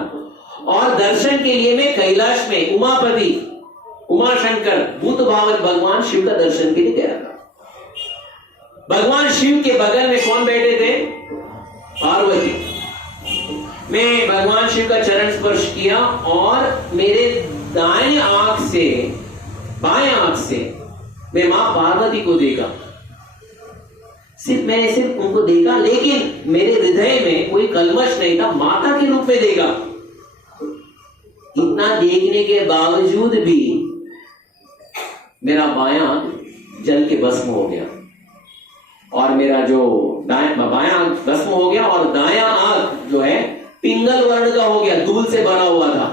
और दर्शन के लिए मैं कैलाश में उमापति, उमाशंकर, भूत भावन भगवान शिव का दर्शन के लिए गया था। भगवान शिव के बगल में कौन बैठे थे? पार्वती। मैं भगवान शिव का चरण स्पर्श किया और मेरे दाएं आंख से बाएं आंख से मैं मां पार्वती को देखा। मैंने सिर्फ उनको देखा, लेकिन मेरे हृदय में कोई कलमश नहीं था, माता के रूप में देखा। इतना देखने के बावजूद भी मेरा बायां जल के भस्म हो गया और मेरा जो बायां आंख भस्म हो गया और दायां आंख जो है पिंगल वर्ण का हो गया, धूल से भरा हुआ था।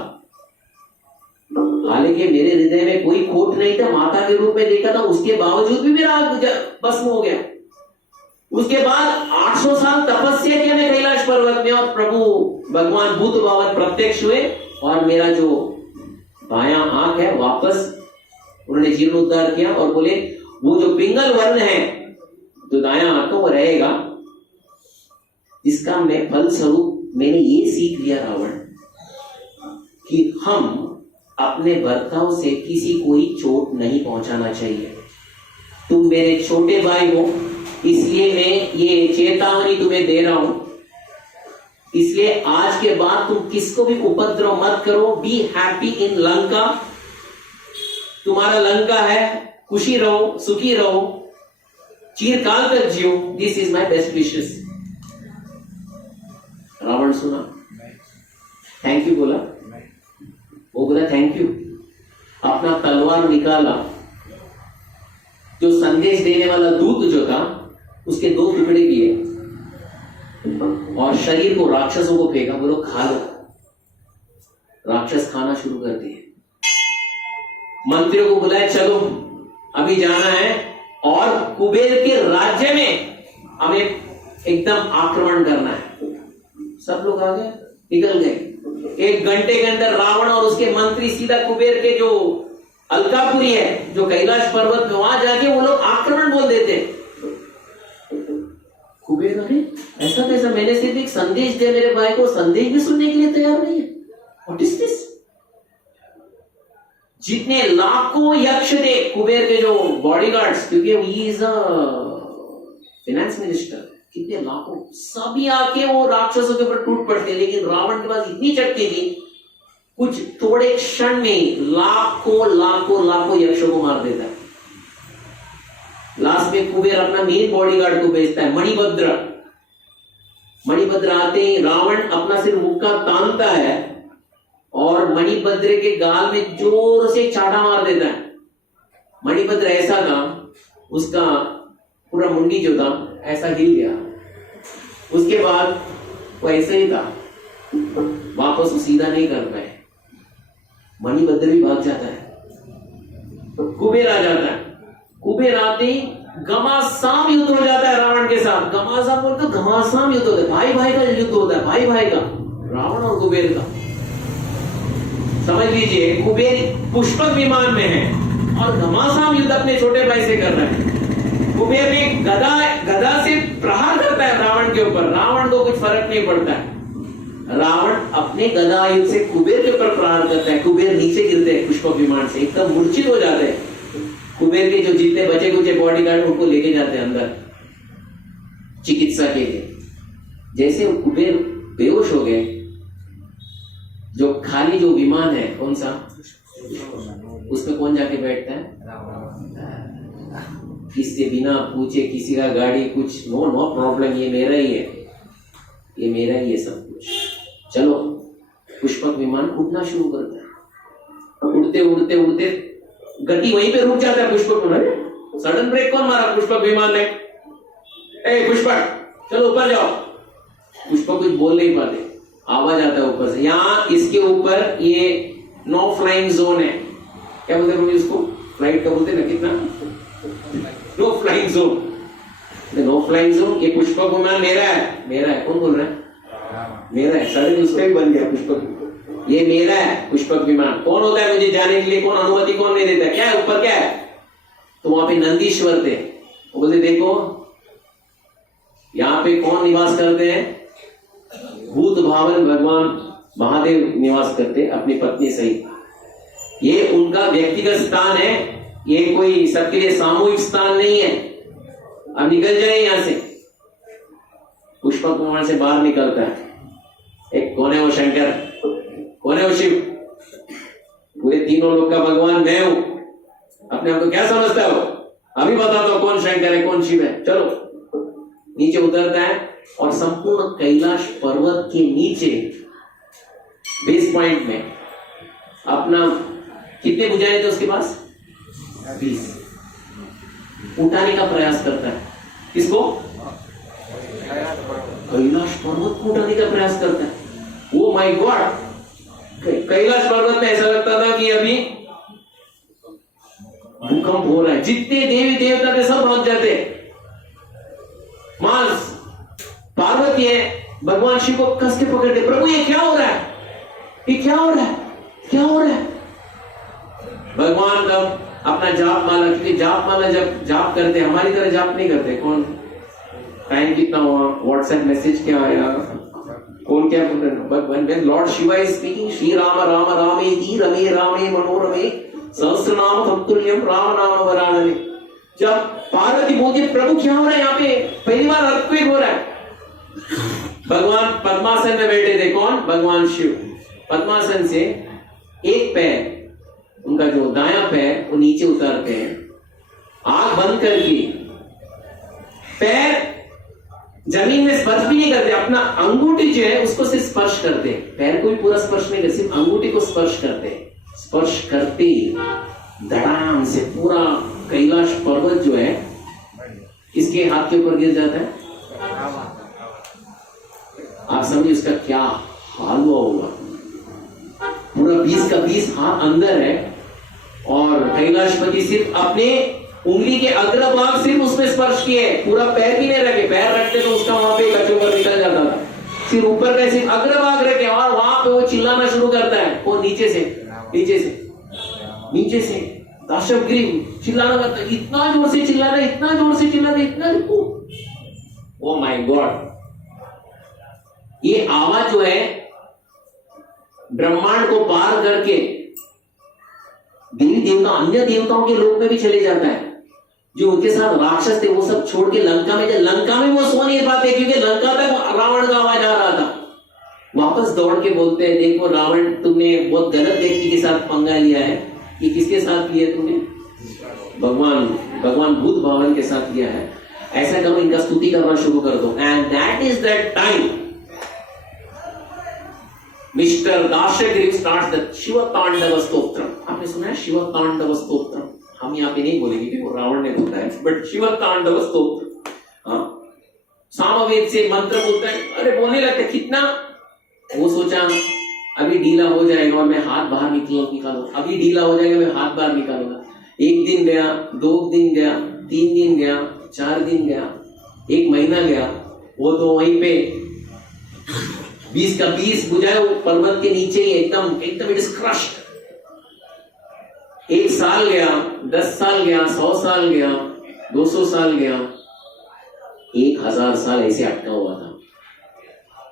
हालांकि मेरे हृदय में कोई खोट नहीं था, माता के रूप में देखा था, उसके बावजूद भी मेरा आंख भस्म हो गया। उसके बाद 800 साल तपस्या किया मैं कैलाश पर्वत में और प्रभु भगवान भूत भावन प्रत्यक्ष हुए और मेरा जो बायां आंख है वापस उन्होंने जीर्णोद्धार किया और बोले वो जो पिंगल वर्ण है जो दायां आंख वो रहेगा। इसका मैं फल स्वरूप मैंने ये सीख लिया रावण कि हम अपने बर्ताव से किसी को ही चोट नहीं पहुंचाना चाहिए। तुम मेरे छोटे भाई हो, इसलिए मैं ये चेतावनी तुम्हें दे रहा हूं। इसलिए आज के बाद तुम किसको भी उपद्रव मत करो। Be happy in Lanka. तुम्हारा लंका है, खुशी रहो, सुखी रहो, चिरकाल तक जियो। This is my best wishes. Ravan सुना, थैंक यू बोला, वो बोला थैंक यू। अपना तलवार निकाला, जो संदेश देने वाला दूत जो था उसके 2 टुकड़े किए और शरीर को राक्षसों को फेंका। बोलो खा लो। राक्षस खाना शुरू कर दिए। मंत्रियों को बुलाया, चलो अभी जाना है और कुबेर के राज्य में हमें एकदम आक्रमण करना है। सब लोग आ गए, निकल गए। 1 घंटे के अंदर रावण और उसके मंत्री सीधा कुबेर के जो अलकापुरी है, जो कैलाश पर्वत में, वहां जाके वो लोग आक्रमण बोल देते। कुबेर अरे ऐसा कैसा, मैंने सिर्फ एक संदेश दिया मेरे भाई को, संदेश भी सुनने के लिए तैयार नहीं है। What is this? जितने लाखों यक्ष थे कुबेर के जो बॉडीगार्ड्स, क्योंकि he is a finance minister, कितने लाखों सभी आके वो राक्षसों के ऊपर टूट पड़ते। लेकिन रावण के पास इतनी शक्ति थी, कुछ थोड़े क्षण में लाखों लाखों लाखों यक्षों को मार देता है। लास्ट में कुबेर अपना मेन बॉडीगार्ड को भेजता है, मणिभद्र। मणिभद्र आते ही रावण अपना सिर मुक्का तानता है और मणिभद्र के गाल में जोर से चाटा मार देता है। मणिभद्र ऐसा था, उसका पूरा मुंडी जो था ऐसा हिल गया। उसके बाद वो ऐसे ही था, वापस वो सीधा नहीं कर पाए। मणिभद्र भी भाग जाता है, कुबेर आ जाता है। कुबेर आते ही घमासान युद्ध हो जाता है रावण के साथ। घमासान बोलते, घमासान युद्ध होता है, भाई भाई का युद्ध होता है, भाई भाई का, रावण और कुबेर का। समझ लीजिए, कुबेर पुष्पक विमान में है और घमासान युद्ध अपने छोटे भाई से कर रहा है। कुबेर ने गदा से प्रहार करता है रावण के ऊपर, रावण को कुछ फर्क नहीं पड़ता है। रावण अपने गदा आयुध से कुबेर के ऊपर प्रहार करता है। कुबेर नीचे गिरते हैं पुष्पक विमान से, एकदम मूर्छित हो जाते हैं। कुबेर के जो जितने बचे कुचे बॉडीगार्ड उनको लेके जाते हैं अंदर चिकित्सा के लिए। जैसे कुबेर बेहोश हो गए, जो खाली जो विमान है कौन सा, उसमें कौन जाके बैठता है? किससे बिना पूछे किसी का गाड़ी कुछ, नो नो प्रॉब्लम, ये मेरा ही है, ये मेरा ही है सब कुछ। चलो, पुष्पक विमान उड़ना शुरू करता है। उड़ते उड़ते उड़ते गति वहीं पे रुक जाता है पुष्पक विमान। सडन ब्रेक कौन मारा? पुष्पक विमान ने। ए पुष्पक चलो ऊपर जाओ। पुष्पक कुछ बोल नहीं पाते, आवाज आता है ऊपर से, यहाँ इसके ऊपर ये नो फ्लाइंग जोन है। क्या बोलते हैं इसको? फ्लाइट का बोलते ना, कितना no flying zone. No flying zone, ये पुष्पक विमान मेरा है। मेरा है? कौन बोल रहा है? मेरा है। सडन उसका भी बन गया पुष्पक, ये मेरा है पुष्पक विमान। कौन होता है मुझे जाने के लिए? कौन अनुमति कौन नहीं देता? क्या है ऊपर, क्या है? तो वहां पे नंदीश्वर थे, वो बोलते देखो यहाँ पे कौन निवास करते हैं? भूत भावन भगवान महादेव निवास करते अपनी पत्नी सहित। ये उनका व्यक्तिगत स्थान है, ये कोई सबके लिए सामूहिक स्थान नहीं है। अब निकल जाए यहां से। पुष्पक विमान से बाहर निकलता है, एक कौन है वो शंकर, कौन है वो शिव, पूरे तीनों लोग का भगवान मैं हूं, अपने आप को क्या समझता हो, अभी बता दो कौन शंकर है कौन शिव है। चलो नीचे उतरता है और संपूर्ण कैलाश पर्वत के नीचे बेस पॉइंट में अपना कितने भुजाएं थे उसके पास, 20, उठाने का प्रयास करता है। किसको, कैलाश पर्वत को उठाने का प्रयास करता है। ओ माय गॉड, कैलाश पर्वत में ऐसा लगता था कि अभी भूकंप हो रहा है, जितने देवी देवता थे सब भाग जाते। मांस पार्वती है, भगवान शिव को कस के पकड़ते, प्रभु ये क्या हो रहा है, ये क्या हो रहा है, क्या हो रहा है। भगवान तब अपना जाप माला, क्योंकि जाप माला जब जाप करते, हमारी तरह जाप नहीं करते, कौन टाइम कितना हुआ, व्हाट्सएप मैसेज क्या आया, कौन क्या बोल रहा है। But when lord Shiva is speaking, Shri Ram Ram रामेति रमे रामे मनोरमे सहस्रनाम तत्तुल्यम राम नाम वरानने। जब पार्वती बोलती प्रभु क्या हो रहा है यहाँ पे, पहली बार अर्थक्वेक हो रहा है। भगवान पद्मासन में बैठे थे, कौन, भगवान शिव। पद्मासन से एक पैर, उनका जो दायां पैर वो नीचे उतारते हैं, आंख बंद करके, पैर जमीन में स्पर्श भी नहीं करते, अपना अंगूठी जो है उसको सिर्फ स्पर्श करते, पैर को भी पूरा स्पर्श नहीं करते, सिर्फ अंगूठी को स्पर्श करते। स्पर्श करते धड़ाम से पूरा कैलाश पर्वत जो है इसके हाथ के ऊपर गिर जाता है। आप समझिए उसका क्या हाल हुआ होगा। पूरा 20 का 20 हाथ अंदर है और कैलाशपति सिर्फ अपने उंगली के अग्रभाग सिर्फ उसमें स्पर्श किए, पूरा पैर भी नहीं रखे, पैर रखते तो उसका वहां पे कचोकर निकल जाता था। सिर्फ ऊपर का सिर्फ अग्रभाग रखे और वहां पे वो चिल्लाना शुरू करता है, वो नीचे से दाशवग्रीव चिल्लाना करता है, इतना जोर से चिल्लाना, इतना जोर से चिल्लाना, इतना। ओ माय गॉड, ये आवाज जो है ब्रह्मांड को पार करके देवी देवता, अन्य देवताओं के लोक में भी चले जाता है। जो उनके साथ राक्षस थे वो सब छोड़ के लंका में, लंका में वो सो नहीं पाते क्योंकि लंका तक रावण का आवाज आ रहा था। वापस दौड़ के बोलते हैं, देखो रावण, तुमने बहुत गलत व्यक्ति के साथ पंगा लिया है। ये किसके साथ लिया तुमने, भगवान बुद्ध भगवान के साथ लिया है। ऐसा करो, इनका स्तुति करना शुरू कर दो। And that is that time mister Dashagriva starts the Shiv Tandav Stotram. आपने सुना है शिव तांडव स्तोत्रम? हम यहाँ पे नहीं बोलेंगे कि वो रावण ने बोला है, बट शिव तांडव स्तोत्र। हाँ, सामवेद से मंत्र बोलता है, अरे बोलने लगते कितना, वो सोचा अभी ढीला हो जाएगा और मैं हाथ बाहर निकालूं, अभी ढीला हो जाएगा मैं हाथ बाहर निकालूंगा। 1 दिन गया, 2 दिन गया, 3 दिन गया, 4 दिन गया, 1 महीना गया, वो तो वहीं पे 20 का 20 बुझाए पर्वत के नीचे ही एकदम इट इज क्रश्ड। 1 साल गया, 10 साल गया, 100 साल गया, 200 साल गया, 1000 साल ऐसे अटका हुआ था।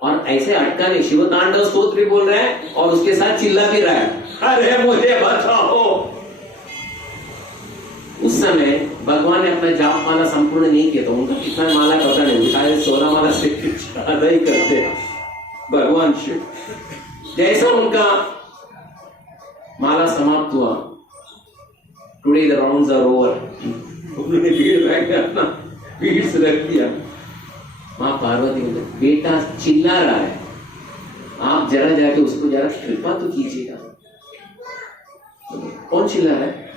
और ऐसे अटका नहीं, शिव तांडव स्तोत्र भी बोल रहा है और उसके साथ चिल्ला भी रहा है, अरे मुझे बचाओ। उस समय भगवान ने अपना जाप माला संपूर्ण नहीं किया, तो उनका कितना माला पता नहीं, शायद 16 माला से ज्यादा ही करते भगवान शिव। जैसा उनका माला समाप्त हुआ, today the rounds are over, उन्होंने भीड़ से रख दिया। मां पार्वती बोले, बेटा चिल्ला रहा है, आप जरा जाके उसको जरा कृपा तो कीजिएगा। कौन चिल्ला रहा है?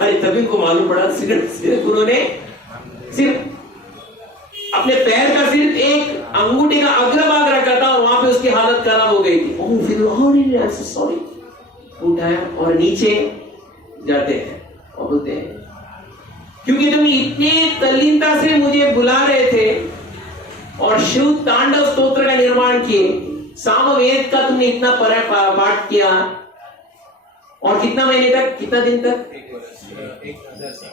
अरे तभी को मालूम पड़ा, सिर्फ उन्होंने सिर्फ अपने पैर का सिर्फ एक अंगूठी का अग्रभाग रखा था और वहां पे उसकी हालत खराब हो गई थी। ओह, फिर सॉरी उठाया और नीचे जाते हैं और बोलते हैं, क्योंकि तुम इतने तल्लीनता से मुझे बुला रहे थे और शिव तांडव स्तोत्र का निर्माण किए, सामवेद का तुमने इतना पाठ किया, और कितना महीने तक, कितना दिन तक,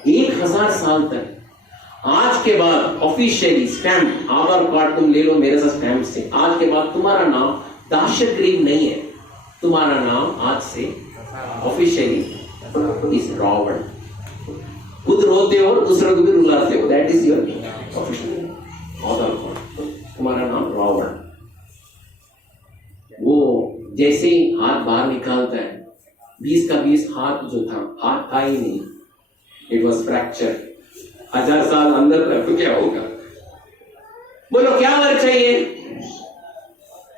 1000 साल तक। आज के बाद ऑफिशियली स्टैम्प, आधार कार्ड तुम ले लो मेरे से स्टैम्प से, आज के बाद तुम्हारा नाम दाशग्रीव नहीं है, तुम्हारा नाम आज से ऑफिशियली इज रावण। खुद रोते हो और दूसरों को भी रुलाते हो। Is your official order. तुम्हारा नाम रावण। वो जैसे ही हाथ बाहर निकालता है, 20 का 20 हाथ जो था, हाथ था ही नहीं, इट वॉज फ्रैक्चर। 1000 साल अंदर रख तो क्या होगा? बोलो क्या वर्क चाहिए?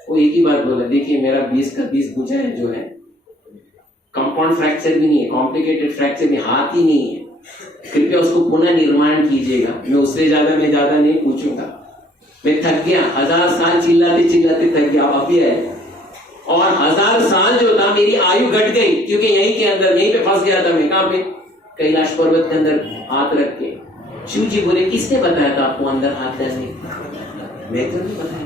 वो एक ही बात बोला, देखिए मेरा 20 का 20 भुजा है जो है, कंपाउंड फ्रैक्चर भी नहीं है, कॉम्प्लिकेटेड फ्रैक्चर भी, हाथ ही नहीं है, कृपया उसको पुनः निर्माण कीजिएगा। मैं उससे ज्यादा नहीं पूछूंगा। मैं थक गया, 1000 साल चिल्लाते चिल्लाते थक गया। आप अभी आए और 1000 साल जो था मेरी आयु घट गई, क्योंकि यहीं के अंदर, यहीं पे फंस गया था मैं। कहां पे? कैलाश पर्वत के अंदर हाथ रख के। शिव जी बोले, किसने बताया था आपको अंदर हाथ डालने? मैं तो नहीं बताया।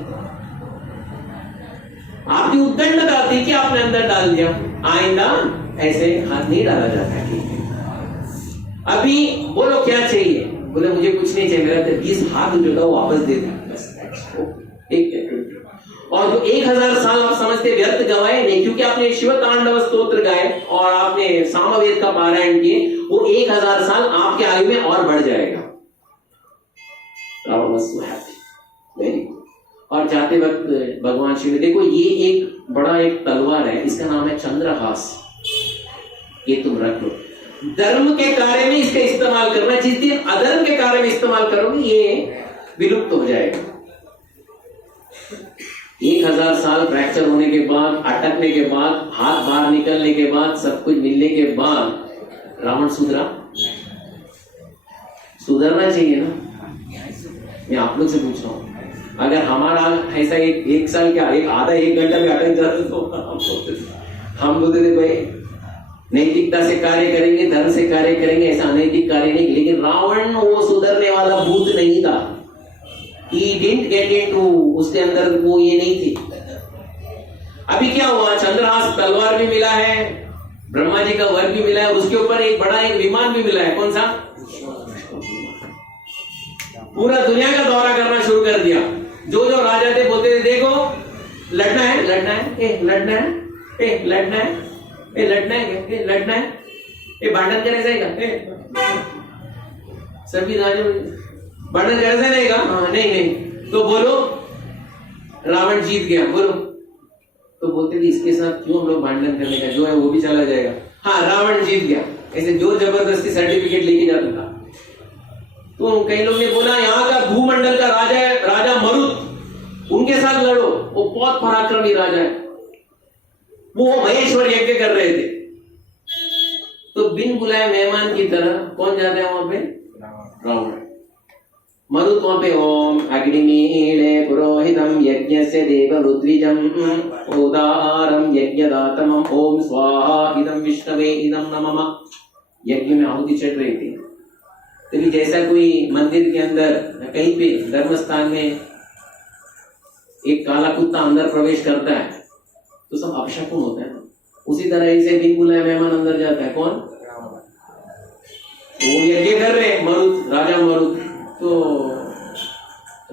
आपकी उद्दंड बताती कि आपने अंदर डाल दिया। आइंदा ऐसे हाथ नहीं डाला जाता। अभी बोलो क्या चाहिए? बोले मुझे कुछ नहीं चाहिए, मेरा 20 हाथ जो था वो वापस दे दे। और जो 1000 साल आप समझते व्यर्थ गवाए नहीं, क्योंकि आपने शिव तांडव स्तोत्र गाए और आपने सामवेद का पारायण किए, वो 1000 साल आपके आयु में और बढ़ जाएगा। Very good. और जाते वक्त भगवान शिव ने, देखो ये एक बड़ा एक तलवार है, इसका नाम है चंद्रहास, ये तुम रख लो। धर्म के कार्य में इसका इस्तेमाल करना, जिस दिन अधर्म के कार्य में इस्तेमाल करोगे ये विलुप्त हो जाएगा। 1000 साल फ्रैक्चर होने के बाद, अटकने के बाद, हाथ बाहर निकलने के बाद, सब कुछ मिलने के बाद रावण सुधरना चाहिए ना। मैं आप लोग से पूछ रहा हूं, अगर हमारा ऐसा एक साल क्या, एक आधा 1 घंटा में अटक जाता तो हम बोलते थे भाई नैतिकता से कार्य करेंगे, धर्म से कार्य करेंगे, ऐसा अनैतिक कार्य नहीं। लेकिन रावण वो सुधरने वाला भूत नहीं था। He didn't get into, उसके अंदर वो ये नहीं थी। अभी क्या हुआ? चंद्रहास तलवार भी मिला है, ब्रह्मा जी का वर भी मिला है, उसके ऊपर एक बड़ा एक विमान भी मिला है। कौन सा? पूरा दुनिया का दौरा करना शुरू कर दिया। जो जो राजा थे बोलते थे, देखो लड़ना है, लड़ना है, लड़ना है, लड़ना है, लड़ना है, लड़ना है, भांडन करे जाएगा। सभी राजा भांडन करे जाएगा। हाँ, नहीं, तो बोलो रावण जीत गया, बोलो। तो बोलते थे इसके साथ क्यों हम लोग भांडन करने का, जो है वो भी चला जाएगा। हाँ, रावण जीत गया, ऐसे जोर जबरदस्ती सर्टिफिकेट लेके जाता था। तो कई लोग ने बोला यहाँ का भूमंडल का राजा है, राजा मरुत, उनके साथ लड़ो, वो बहुत पराक्रमी राजा है, वो महेश्वर यज्ञ कर रहे थे। तो बिन बुलाए मेहमान की तरह कौन जाता है वहां पे? रावण। मरुत वहां पे ओम अग्निमीले पुरोहितम यज्ञस्य देवरुद्विजम उदारम यज्ञदातमम ओम स्वाहा इदम विष्णवे इदम नमः। यज्ञ में आहुति चढ़ रही थी। तो जैसा कोई मंदिर के अंदर कहीं पे धर्म स्थान में एक काला कुत्ता अंदर प्रवेश करता है तो सब अपशकुन होता है, उसी तरह ऐसे बिन बुलाए मेहमान अंदर जाता है। कौन? वो यज्ञ कर रहे मरुत, राजा मरुत। तो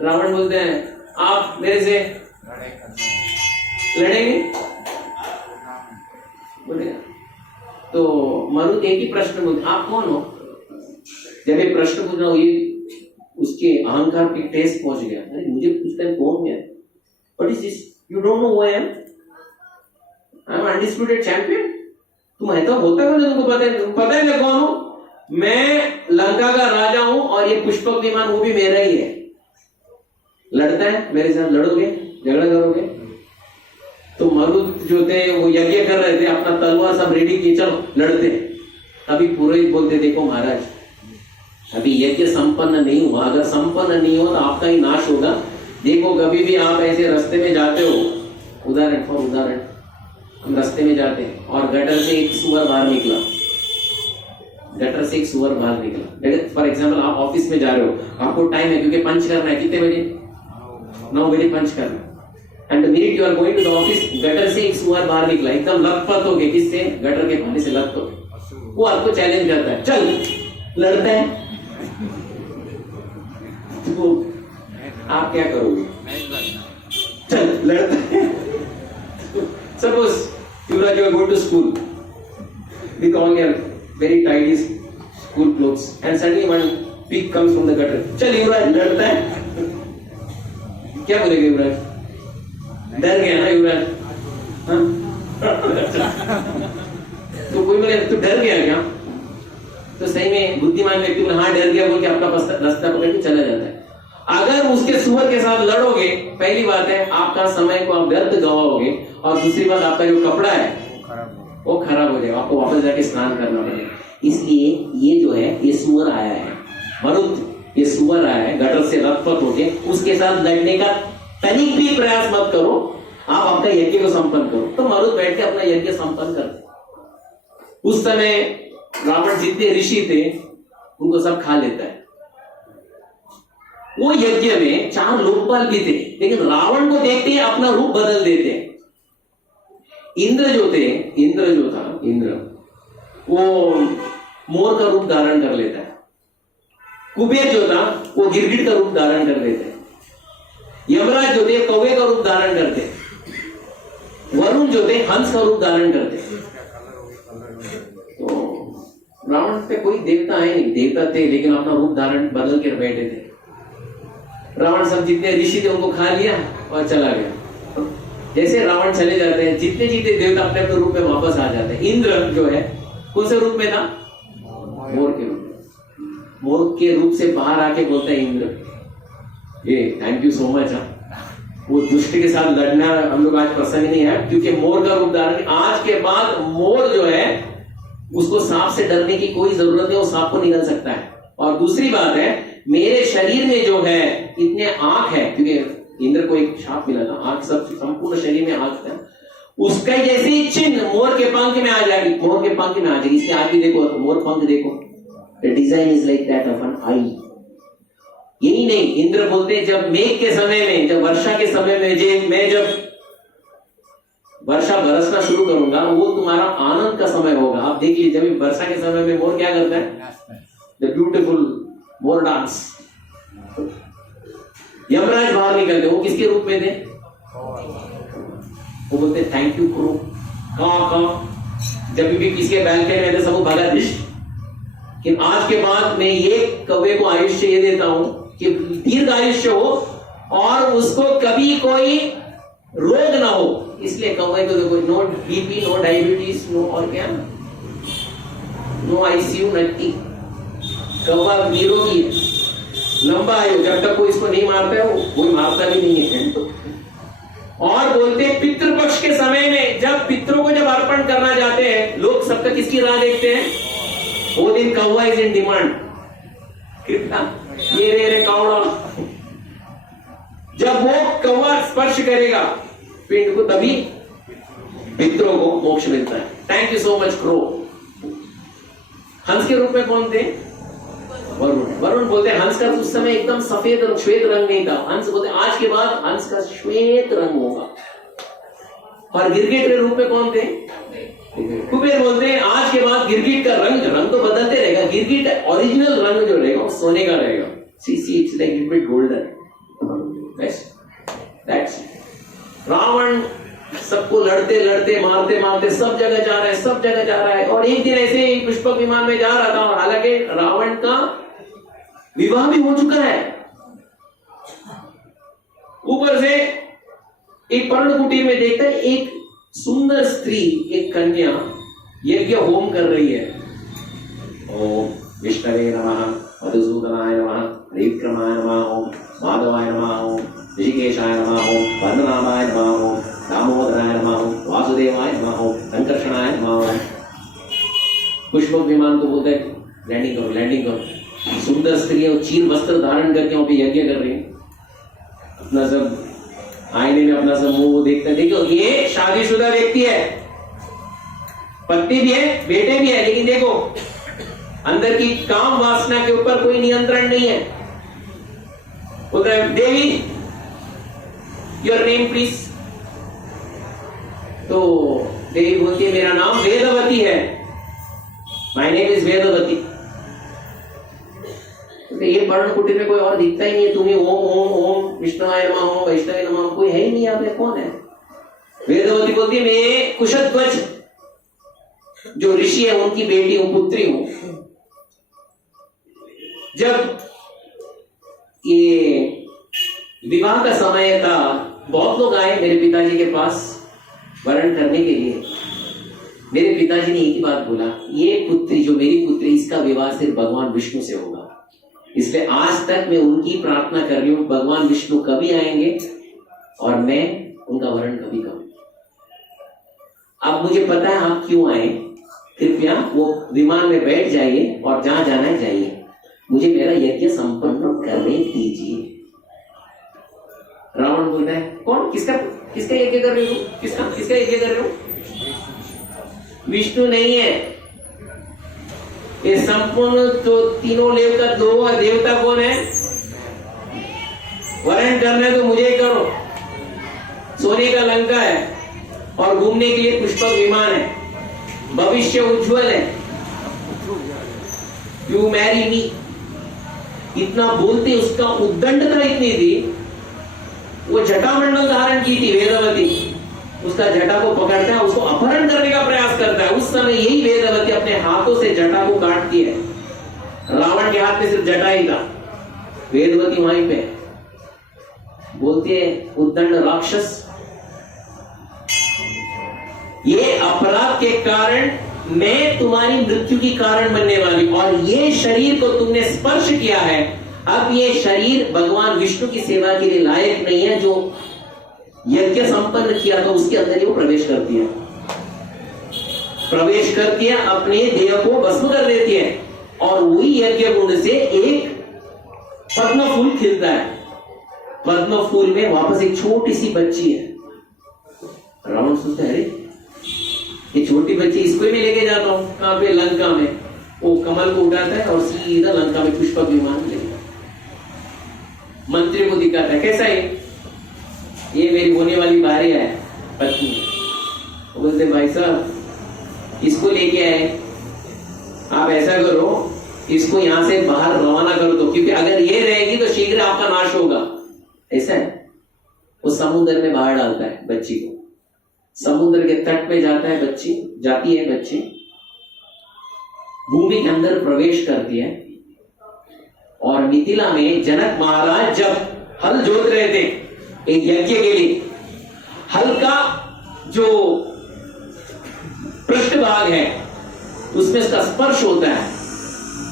रावण बोलते हैं आप मेरे से लड़ेंगे? बोले तो मरुत एक ही प्रश्न बोलते, आप कौन हो? जब ये प्रश्न पूछ रहा हूं, ये उसके अहंकार पे टेस्ट पहुंच गया। अरे मुझे पूछता है कौन है? What is this? You don't know who I am? I am undisputed champion. तुम है तो होता है, तुमको पता है मैं कौन हूं? मैं लंका का राजा हूं और ये पुष्पक विमान वो भी मेरा ही है। लड़ता है मेरे साथ, लड़ोगे, झगड़ा करोगे? तो मरुत जो थे वो यज्ञ कर रहे थे, अपना तलवार सब रेडी किए, चलो लड़ते हैं। तभी पुरोहित बोलते, देखो महाराज अभी यज्ञ संपन्न नहीं हुआ, अगर संपन्न नहीं हो तो आपका ही नाश होगा। देखो कभी भी आप ऐसे रास्ते में जाते हो, उदाहरण हम रास्ते में जाते हैं और गटर से एक सुअर बाहर निकला, फॉर एग्जाम्पल आप ऑफिस में जा रहे हो, आपको टाइम है क्योंकि पंच करना है, कितने बजे? 9 बजे पंच करना है। And the minute you are going to the office, gutter से एक सुअर बाहर निकला, एकदम लथपथ हो गए, किससे? गटर के पानी से लथपथ हो गए। वो आपको चैलेंज करता है, चल लड़ता है। तो आप क्या करोगे? चल लड़ता है। Suppose you are going to school with all your very tidy school clothes and suddenly one pig comes from the gutter. चल युवराज लड़ता है, क्या बोलेगा युवराज? डर गया ना युवराज? हाँ? तो कोई बोले तू डर गया क्या? तो सही में बुद्धिमान व्यक्ति बोले हाँ डर गया बोल के आपका रास्ता पकड़ के चला जाता है। अगर उसके सुअर के साथ लड़ोगे, पहली बात है आपका समय को आप व्यर्थ गवाओगे, और दूसरी बात आपका जो कपड़ा है वो खराब हो जाएगा, आपको वापस जाके स्नान करना पड़ेगा। इसलिए ये जो है ये सुअर आया है, मरुत ये सुअर आया है गटर से लथपथ होके, उसके साथ लड़ने का तनिक भी प्रयास मत करो, आप आपका यज्ञ को संपन्न करो। तो मरुत बैठ के अपना यज्ञ संपन्न करते। उस समय रावण जितने ऋषि थे उनको सब खा लेता है। वो यज्ञ में 4 लोकपाल भी थे, लेकिन रावण को देखते ही अपना रूप बदल देते हैं। इंद्र जो था वो मोर का रूप धारण कर लेता है। कुबेर जो था वो गिरगिट का रूप धारण कर लेते हैं। यमराज जो थे कौवे का रूप धारण करते हैं। वरुण जो थे हंस का रूप धारण करते हैं। तो रावण पे कोई देवता है नहीं, देवता थे लेकिन अपना रूप धारण बदल कर बैठे थे। रावण सब जितने ऋषि थे उनको खा लिया और चला गया। जैसे रावण चले जाते हैं, जितने देवता अपने अपने रूप में वापस आ जाते हैं। इंद्र जो है कौन से रूप में था? मोर के रूप में। मोर के रूप से बाहर आके बोलता है इंद्र, ये थैंक यू सो मच। वो दुष्ट के साथ लड़ना हम लोग आज पसंद नहीं है, क्योंकि मोर का रूप धारण, आज के बाद मोर जो है उसको सांप से डरने की कोई जरूरत नहीं, वो सांप को निगल सकता है। और दूसरी बात है मेरे शरीर में जो है इतने आंख है, क्योंकि इंद्र को एक शाप मिला था, आंख सब संपूर्ण शरीर में आंख है, उसका जैसे ही चिन्ह मोर के पंख में आ जाएगी, मोर के पंख में आ जाएगी। इसलिए आज भी देखो मोर पंख देखो, the design is like that of an eye. यही नहीं, इंद्र बोलते हैं जब मेघ के समय में, जब वर्षा के समय में मैं जब वर्षा बरसना शुरू करूंगा वो तुम्हारा आनंद का समय होगा। आप देख लीजिए जब वर्षा के समय में मोर क्या करता है? The beautiful more dance. Yamraj बाहर निकलते, वो किसके रूप में थे? वो बोलते थैंक यू क्रो का। जब भी किसी के बैल्कनी में थे सब भगा दिश। कि आज के बाद मैं ये कौवे को आयुष्य ये देता हूं कि दीर्घ आयुष्य हो और उसको कभी कोई रोग ना हो। इसलिए कौवे को देखो, no BP, no diabetes, no और क्या, नो आईसीयू, नथिंग। कौवा निरोगी है, लंबा आयु, जब तक कोई इसको नहीं मारता है वो मारता भी नहीं है। और बोलते पितृपक्ष के समय में जब पितरों को जब अर्पण करना जाते हैं लोग सब तक किसकी राह देखते हैं? वो दिन कौवा इज इन डिमांड। कितना ये रे कौड़ा, जब वो कौवा स्पर्श करेगा पिंड को तभी पितरों को मोक्ष मिलता है। Thank you so much crow. हंस के रूप में कौन थे? वरुण बोलते हैं हंस का उस समय एकदम सफेद रंग, श्वेत रंग नहीं था। हंस बोलते आज के बाद हंस का श्वेत रंग होगा। और गिरगिट के रूप में कौन थे? कुबेर बोलते हैं आज के बाद गिरगिट का रंग तो बदलते रहेगा, गिरगिट ओरिजिनल रंग जो रहेगा वो सोने का रहेगा। See it's like little bit golden. That's Ravana सबको लड़ते लड़ते मारते मारते सब जगह जा रहा है। और एक दिन ऐसे ही पुष्पक विमान में जा रहा था, और हालांकि रावण का विवाह भी हो चुका है। ऊपर से एक पर्ण कुटीर में देखता है एक सुंदर स्त्री, एक कन्या यज्ञ होम कर रही है। ओम विष्णवे नमः, मधुसूदनाय नमः, हरिविक्रमाय नमः, ओम माधवाय नमः, ओम ऋषिकेशाय नमः, ओम पद्मनाभाय नमः, ओम दामोदराय नमः, ओम वासुदेवाय नमः, ओम संकर्षणाय नमः, ओम। पुष्पक विमान को बोलते हैं लैंडिंग करो। सुंदर स्त्री है, चीर वस्त्र धारण करके वहां पे यज्ञ कर रही है। अपना सब आईने में अपना सब मुंह देखते हैं। देखो ये शादीशुदा व्यक्ति है, पत्नी भी है, बेटे भी है, लेकिन देखो अंदर की काम वासना के ऊपर कोई नियंत्रण नहीं है। बोलता है देवी योर नेम प्लीज। तो देवी बोलती है मेरा नाम वेदवती है, माय नेम इज वेदवती। तो ये पर्ण कुटीर में कोई और दिखता ही नहीं है, तुम्हें ओम ओम ओम विष्णुवाय नमः, ओम वैष्णवे नमः, कोई है ही नहीं। आप कौन है? वेदवती बोलती है मैं कुशध्वज जो ऋषि है उनकी बेटी हूं, पुत्री हूं। जब ये विवाह का समय था, बहुत लोग आए मेरे पिताजी के पास वरण करने के लिए। मेरे पिताजी ने एक ही बात बोला, ये पुत्री जो मेरी पुत्री, इसका विवाह सिर्फ भगवान विष्णु से होगा। इसलिए आज तक मैं उनकी प्रार्थना कर रही हूं, भगवान विष्णु कभी आएंगे और मैं उनका वरण कभी करूं। अब मुझे पता है आप क्यों आए, कृपया वो विमान में बैठ जाइए और जहां जाना है जाइए, मुझे मेरा यज्ञ संपन्न करने दीजिए। रावण बोलता है, कौन, किसका यज्ञ कर रहे हो, किसका यज्ञ कर रहे हो? विष्णु नहीं है ये संपूर्ण, तो तीनों लोक का दो देवता कौन है? वरण करना है तो मुझे करो। सोने का लंका है और घूमने के लिए पुष्पक विमान है, भविष्य उज्जवल है। You marry me. इतना बोलते उसका उद्दंडता इतनी थी, वो जटामंडल धारण की थी वेदवती, उसका जटा को पकड़ता है, उसको अपहरण करने का प्रयास करता है। उस समय यही वेदवती अपने हाथों से जटा को काटती है। रावण के हाथ में सिर्फ जटा ही था, वेदवती वहीं पे बोलती है, उद्दंड राक्षस, ये अपराध के कारण मैं तुम्हारी मृत्यु की कारण बनने वाली, और ये शरीर को तुमने स्पर्श किया है, अब ये शरीर भगवान विष्णु की सेवा के लिए लायक नहीं है। जो यज्ञ संपन्न किया था उसके अंदर ही वो प्रवेश करती है, अपने देह को भस्म कर देती है, और वही यज्ञ कुंड से एक पद्म फूल खिलता है। पद्म फूल में वापस एक छोटी सी बच्ची है। रावण सोचता है, अरे ये छोटी बच्ची, इसको ही मैं लेके जाता हूं। कहां पे? लंका में। वो कमल को उठाता है और सीधा लंका में पुष्पक विमान ले जाता है। मंत्री को दिखाता है, कैसा है ये मेरी होने वाली भार्या है, पत्नी। वो बोलते, भाई साहब इसको लेके आए, आप ऐसा करो इसको यहां से बाहर रवाना कर दो, क्योंकि अगर ये रहेगी तो शीघ्र आपका नाश होगा। ऐसा है। वो समुद्र में बाहर डालता है बच्ची को, समुद्र के तट पे जाता है बच्ची, जाती है बच्ची, भूमि के अंदर प्रवेश करती है। और मिथिला में जनक महाराज जब हल जोत रहे थे एक यज्ञ के लिए, हल का जो पृष्ठभाग है उसमें उसका स्पर्श होता है,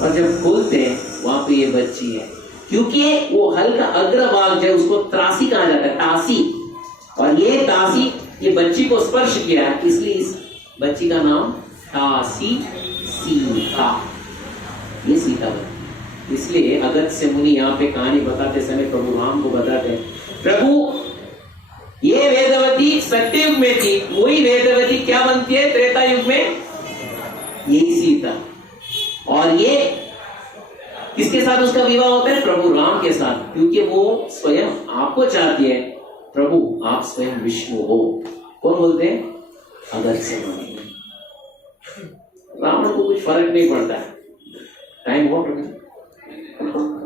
और जब खोलते हैं वहां पे ये बच्ची है। क्योंकि वो हल का अग्रभाग जो है उसको त्रासी कहा जाता है, तासी, और ये तासी ये बच्ची को स्पर्श किया है, इसलिए इस बच्ची का नाम तासी सीता। ये सीता बनी। इसलिए अगस्त्य मुनि यहाँ पे कहानी बताते समय प्रभु राम को बताते हैं, प्रभु ये वेदवती सत्ययुग में थी, वही वेदवती क्या बनती है त्रेता युग में? यही सीता। और ये किसके साथ उसका विवाह होता है? प्रभु राम के साथ, क्योंकि वो स्वयं आपको चाहती है, प्रभु आप स्वयं विष्णु हो। कौन बोलते हैं? अगस्त्य मुनि। रावण को कुछ फर्क नहीं पड़ता है। टाइम बहुत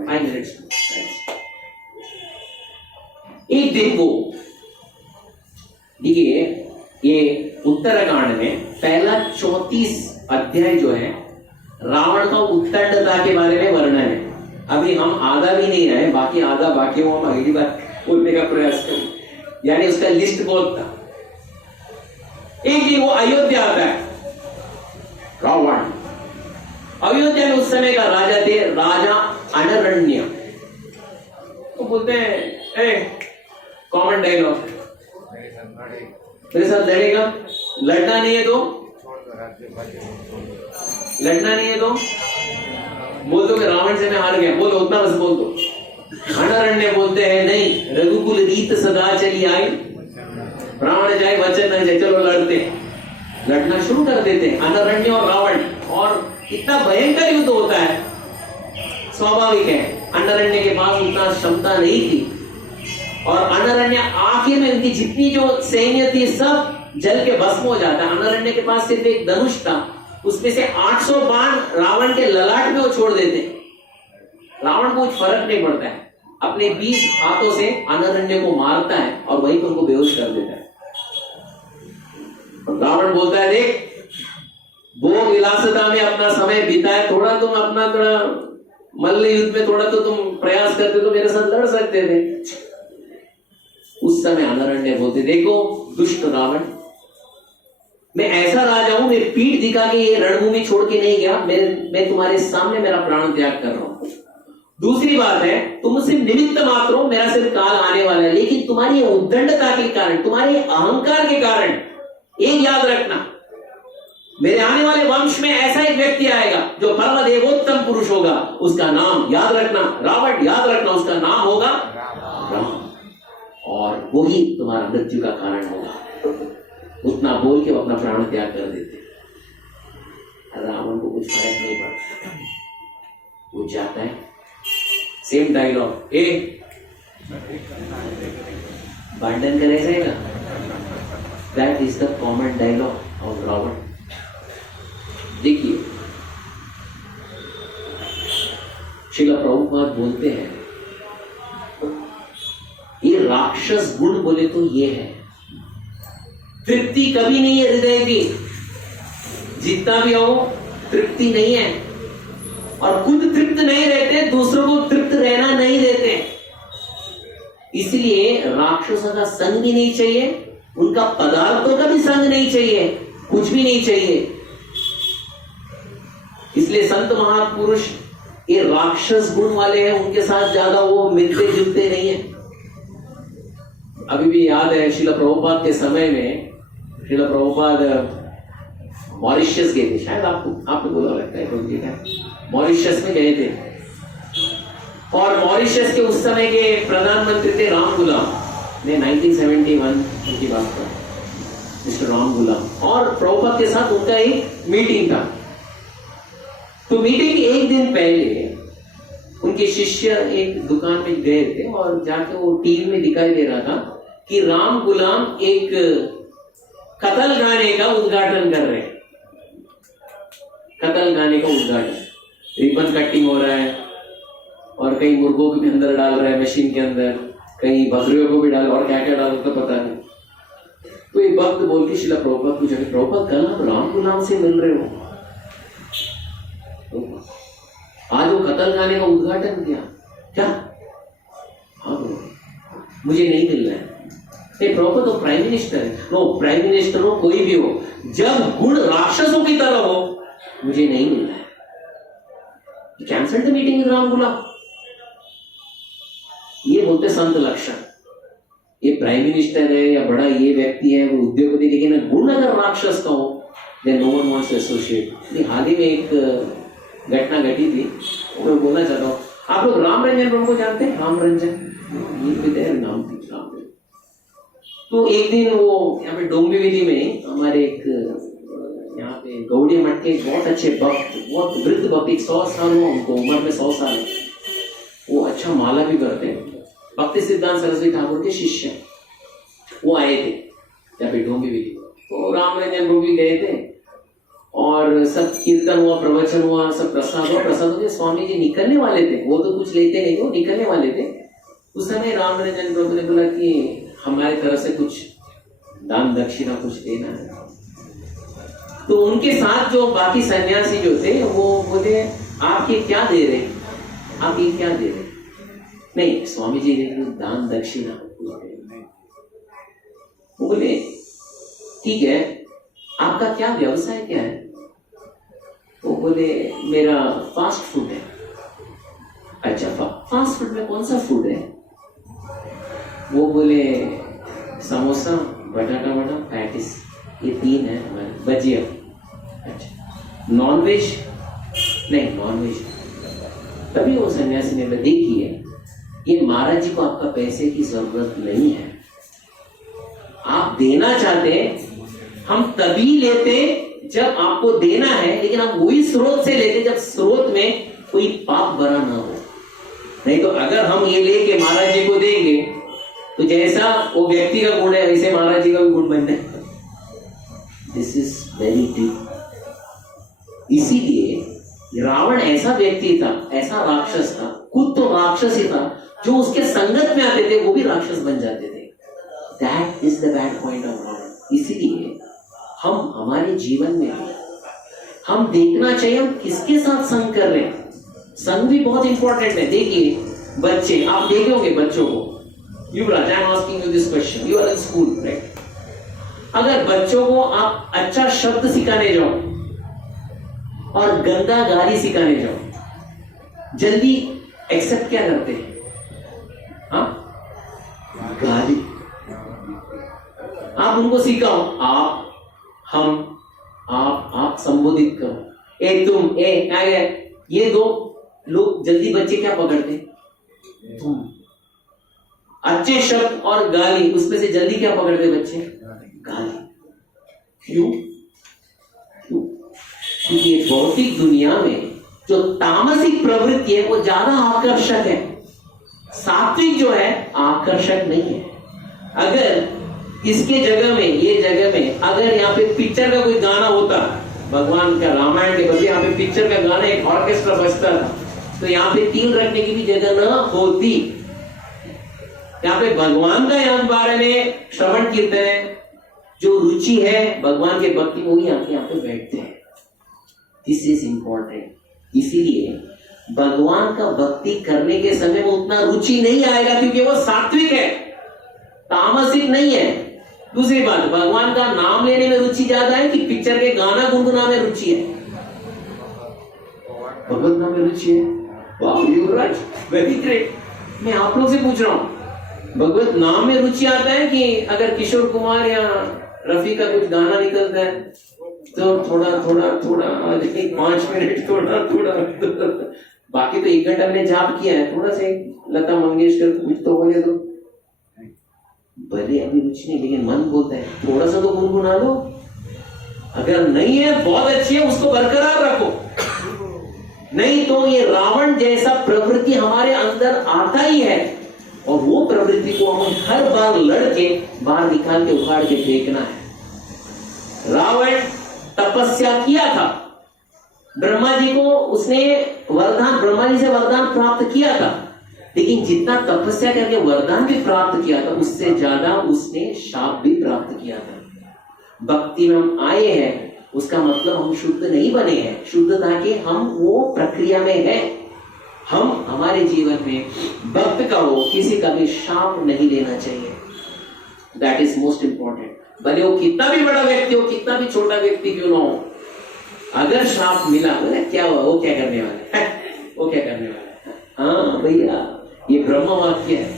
5 मिनट्स। एक दिन को देखिए, ये उत्तरकांड में पहला 34 अध्याय जो है रावण का उत्तंडता के बारे में वर्णन है। अभी हम आधा भी नहीं आए, बाकी आधा बाकी हो, हम अगली बार बोलने का प्रयास करें, यानी उसका लिस्ट बहुत था। एक दिन वो अयोध्या आता है रावण। अयोध्या में उस समय का राजा थे राजा अनरण्य। तो बोलते हैं, कॉमन डायलॉग, मेरे साथ लड़ेगा? लड़ना नहीं है तो बोल दो कि रावण से मैं हार गया, बोलो उतना बस बोल दो। अनरण्य बोलते हैं, नहीं, रघुकुल रीत सदा चली आई, रावण जाए वचन न जाए, चलो लड़ते। लड़ना शुरू कर देते हैं अनरण्य और रावण, और इतना भयंकर युद्ध होता है। स्वाभाविक है, अनरण्य के पास उतना क्षमता नहीं थी, और अनरण्य आखिर में उनकी जितनी जो सैन्य थी सब जल के भस्म हो जाता है। अनरण्य के पास सिर्फ एक धनुष था, उसमें से 800 बाण रावण के ललाट में वो छोड़ देते। रावण को कुछ फर्क नहीं पड़ता है, अपने 20 हाथों से अनरण्य को मारता है और वहीं पर उनको बेहोश कर देता है। रावण बोलता है, देख भोग विलासिता में अपना समय बिताए, थोड़ा तुम अपना थोड़ा मल्ल युद्ध में थोड़ा तो तुम प्रयास करते तो मेरे साथ लड़ सकते थे। उस समय अनरण्य बोलते, देखो दुष्ट रावण, मैं ऐसा राजा हूं, मैं पीठ दिखा के ये रणभूमि छोड़ के नहीं गया, मैं तुम्हारे सामने मेरा प्राण त्याग कर रहा हूं। दूसरी बात है, तुम सिर्फ निमित्त मात्र हो, मेरा सिर्फ काल आने वाला है, लेकिन तुम्हारी उद्दंडता के कारण, तुम्हारे अहंकार के कारण, एक याद रखना, मेरे आने वाले वंश में ऐसा एक व्यक्ति आएगा जो परम देवोत्तम पुरुष होगा, उसका नाम याद रखना रावण, याद रखना उसका नाम होगा राम, और वही तुम्हारा मृत्यु का कारण होगा। उतना बोल के वो अपना प्राण त्याग कर देते। रावण को कुछ फर्क नहीं पड़ता, वो जाता है, सेम डायलॉग, भांडन करे रहेगा, that is the common dialogue of Ravana. देखिए श्रील प्रभुपाद बोलते हैं, ये राक्षस गुण बोले तो ये है, तृप्ति कभी नहीं है हृदय की, जितना भी हो तृप्ति नहीं है, और खुद तृप्त नहीं रहते, दूसरों को तृप्त रहना नहीं देते। इसलिए राक्षसों का संग भी नहीं चाहिए, उनका पदार्थों का भी संग नहीं चाहिए, कुछ भी नहीं चाहिए। इसलिए संत महापुरुष ये राक्षस गुण वाले हैं, उनके साथ ज्यादा वो मिलते जुलते नहीं है। अभी भी याद है श्रील प्रभुपाद के समय में, श्रील प्रभुपाद मॉरिशस गए थे, शायद आपको बोला लगता है, मॉरिशस में गए थे, और मॉरिशस के उस समय के प्रधानमंत्री थे राम गुलाम, मैं 1971 की बात कर, मिस्टर राम गुलाम, और प्रभुपाद के साथ उनका एक मीटिंग था। तो मीटिंग एक दिन पहले उनके शिष्य एक दुकान में गए थे, और जाके वो टीवी में दिखाई दे रहा था कि राम गुलाम एक कतल गाने का उद्घाटन कर रहे हैं, कतल गाने का उद्घाटन, रिबन कटिंग हो रहा है, और कई मुर्गों को भी अंदर डाल रहा है मशीन के अंदर, कई बकरियों को भी डाल, और क्या क्या डाल तो पता नहीं। तो एक भक्त बोल के श्रील प्रभुपाद पूछा, प्रभुपाद कल आप राम गुलाम से मिल रहे हो, तो आज वो कतल गाने का उद्घाटन किया क्या? हाँ मुझे नहीं मिल रहा है। नहीं प्रभुपाद तो प्राइम मिनिस्टर है, नो प्राइम मिनिस्टर हो कोई भी हो, जब गुण राक्षसों की तरह हो मुझे नहीं मिल रहा है। Cancel the meeting with Ram Gulam. ये बोलते संत लक्षण, ये प्राइम मिनिस्टर है या बड़ा ये व्यक्ति है, वो उद्योगपति, लेकिन गुण अगर राक्षस का हो, then no one wants to associate. हाल ही में एक घटना घटी थी, मैं बोलना चाहता हूँ, आप लोग राम रंजन प्रभु को जानते हैं? राम रंजन नाम थी, राम रंजन। तो एक दिन वो यहाँ पे डोंबिवली में हमारे एक यहाँ पे गौड़ी मठ के बहुत अच्छे भक्त, बहुत वृद्ध भक्त, 100 साल हुआ उनको, उम्र में 100 साल, वो अच्छा माला भी करते हैं, भक्ति सिद्धांत सरस्वती ठाकुर के शिष्य, वो आए थे यहाँ पे डोंबिवली। तो राम रंजन प्रभु भी गए थे, और सब कीर्तन हुआ, प्रवचन हुआ, सब प्रसाद हुआ। प्रसाद हो, स्वामी जी निकलने वाले थे, वो तो कुछ लेते नहीं, वो निकलने वाले थे। उस समय राम रंजन प्रभु ने बोला कि हमारी तरफ से कुछ दान दक्षिणा कुछ देना है। तो उनके साथ जो बाकी सन्यासी जो थे वो बोले, आप ये क्या दे रहे, आप ये क्या दे रहे? नहीं स्वामी जी ने दान दक्षिणा कुछ दे। वो बोले ठीक है, आपका क्या व्यवसाय क्या है? वो बोले मेरा फास्ट फूड है। अच्छा फास्ट फूड में कौन सा फूड है? वो बोले समोसा, बटाटा वड़ा, पैटिस, ये 3 है हमारे, भजिया। अच्छा नॉनवेज? नहीं नॉनवेज। तभी वो सन्यासी ने बोला, देखिए ये महाराज जी को आपका पैसे की जरूरत नहीं है, आप देना चाहते हैं, हम तभी लेते जब आपको देना है, लेकिन आप वही स्रोत से लेते जब स्रोत में कोई पाप भरा ना हो। नहीं तो अगर हम ये लेके महाराज जी को देंगे तो जैसा वो व्यक्ति का गुण है वैसे महाराज जी का भी गुण बनना है। This is very deep. इसीलिए रावण ऐसा व्यक्ति था, ऐसा राक्षस था, खुद तो राक्षस ही था, जो उसके संगत में आते थे वो भी राक्षस बन जाते थे। That is the bad point of Ravana. इसीलिए हम हमारे जीवन में हम देखना चाहिए हम किसके साथ संग कर रहे हैं। संग भी बहुत इंपॉर्टेंट है। देखिए बच्चे, आप देखे होंगे बच्चों को, Yuvraj, I am asking you this question, you are in school, right? अगर बच्चों को आप अच्छा शब्द सिखाने जाओ और गंदा गाली सिखाने जाओ, जल्दी एक्सेप्ट क्या करते हैं? हाँ, गाली। आप उनको सिखाओ, आप, हम, आप संबोधित करो, ए तुम, ए क्या है, ये दो लोग जल्दी बच्चे क्या पकड़ते? तुम। अच्छे शब्द और गाली, उसमें से जल्दी क्या पकड़ते बच्चे? गाली। क्यों? क्योंकि भौतिक दुनिया में जो तामसिक प्रवृत्ति है वो ज्यादा आकर्षक है, सात्विक जो है आकर्षक नहीं है। अगर इसके जगह में, ये जगह में अगर यहाँ पे पिक्चर का कोई गाना होता, भगवान का रामायण के बदले यहाँ पे पिक्चर का गाना, एक ऑर्केस्ट्रा बजता था, तो यहाँ पे तिल रखने की भी जगह न होती। यहाँ पे भगवान का यहाँ बारे में श्रवण कीर्तन, जो रुचि है भगवान के भक्ति में, वही आके यहाँ पे बैठते हैं। This is important. इसीलिए भगवान का भक्ति करने के समय में उतना रुचि नहीं आएगा, क्योंकि वो सात्विक है, तामसिक नहीं है। दूसरी बात, भगवान का नाम लेने में रुचि ज्यादा है कि पिक्चर के गाना गुनगुना में रुचि है? भगवत नाम में रुचि है। वाह युवराज, वेरी ग्रेट। मैं आप लोग से पूछ रहा हूं, भगवत नाम में रुचि आता है कि अगर किशोर कुमार या रफी का कुछ गाना निकलता है तो थोड़ा थोड़ा थोड़ा 5 मिनट थोड़ा थोड़ा, बाकी तो 1 घंटा मैंने जाप किया है, थोड़ा से लता मंगेशकर कुछ तो बोले तो भले अभी रुचि नहीं, लेकिन मन बोलता है थोड़ा सा तो गुनगुना लो। अगर नहीं है बहुत अच्छी है, उसको बरकरार रखो, नहीं तो ये रावण जैसा प्रवृत्ति हमारे अंदर आता ही है, और वो प्रवृत्ति को हमें हर बार लड़के बाहर निकाल के उखाड़ के फेंकना है। रावण तपस्या किया था, ब्रह्मा जी को उसने वरदान, ब्रह्मा जी से वरदान प्राप्त किया था, लेकिन जितना तपस्या करके वरदान भी प्राप्त किया था, उससे ज्यादा उसने शाप भी प्राप्त किया था। भक्ति में हम आए हैं, उसका मतलब हम शुद्ध नहीं बने हैं, शुद्धता के हम वो प्रक्रिया में है। हम हमारे जीवन में भक्त का हो, किसी का भी शाप नहीं लेना चाहिए। That is most important. भले वो कितना भी बड़ा व्यक्ति हो, कितना भी छोटा व्यक्ति क्यों ना हो, अगर शाप मिला बोले क्या हुआ, वो क्या करने वाला है, वो क्या करने वाला है। हाँ भैया, ये ब्रह्म वाक्य है,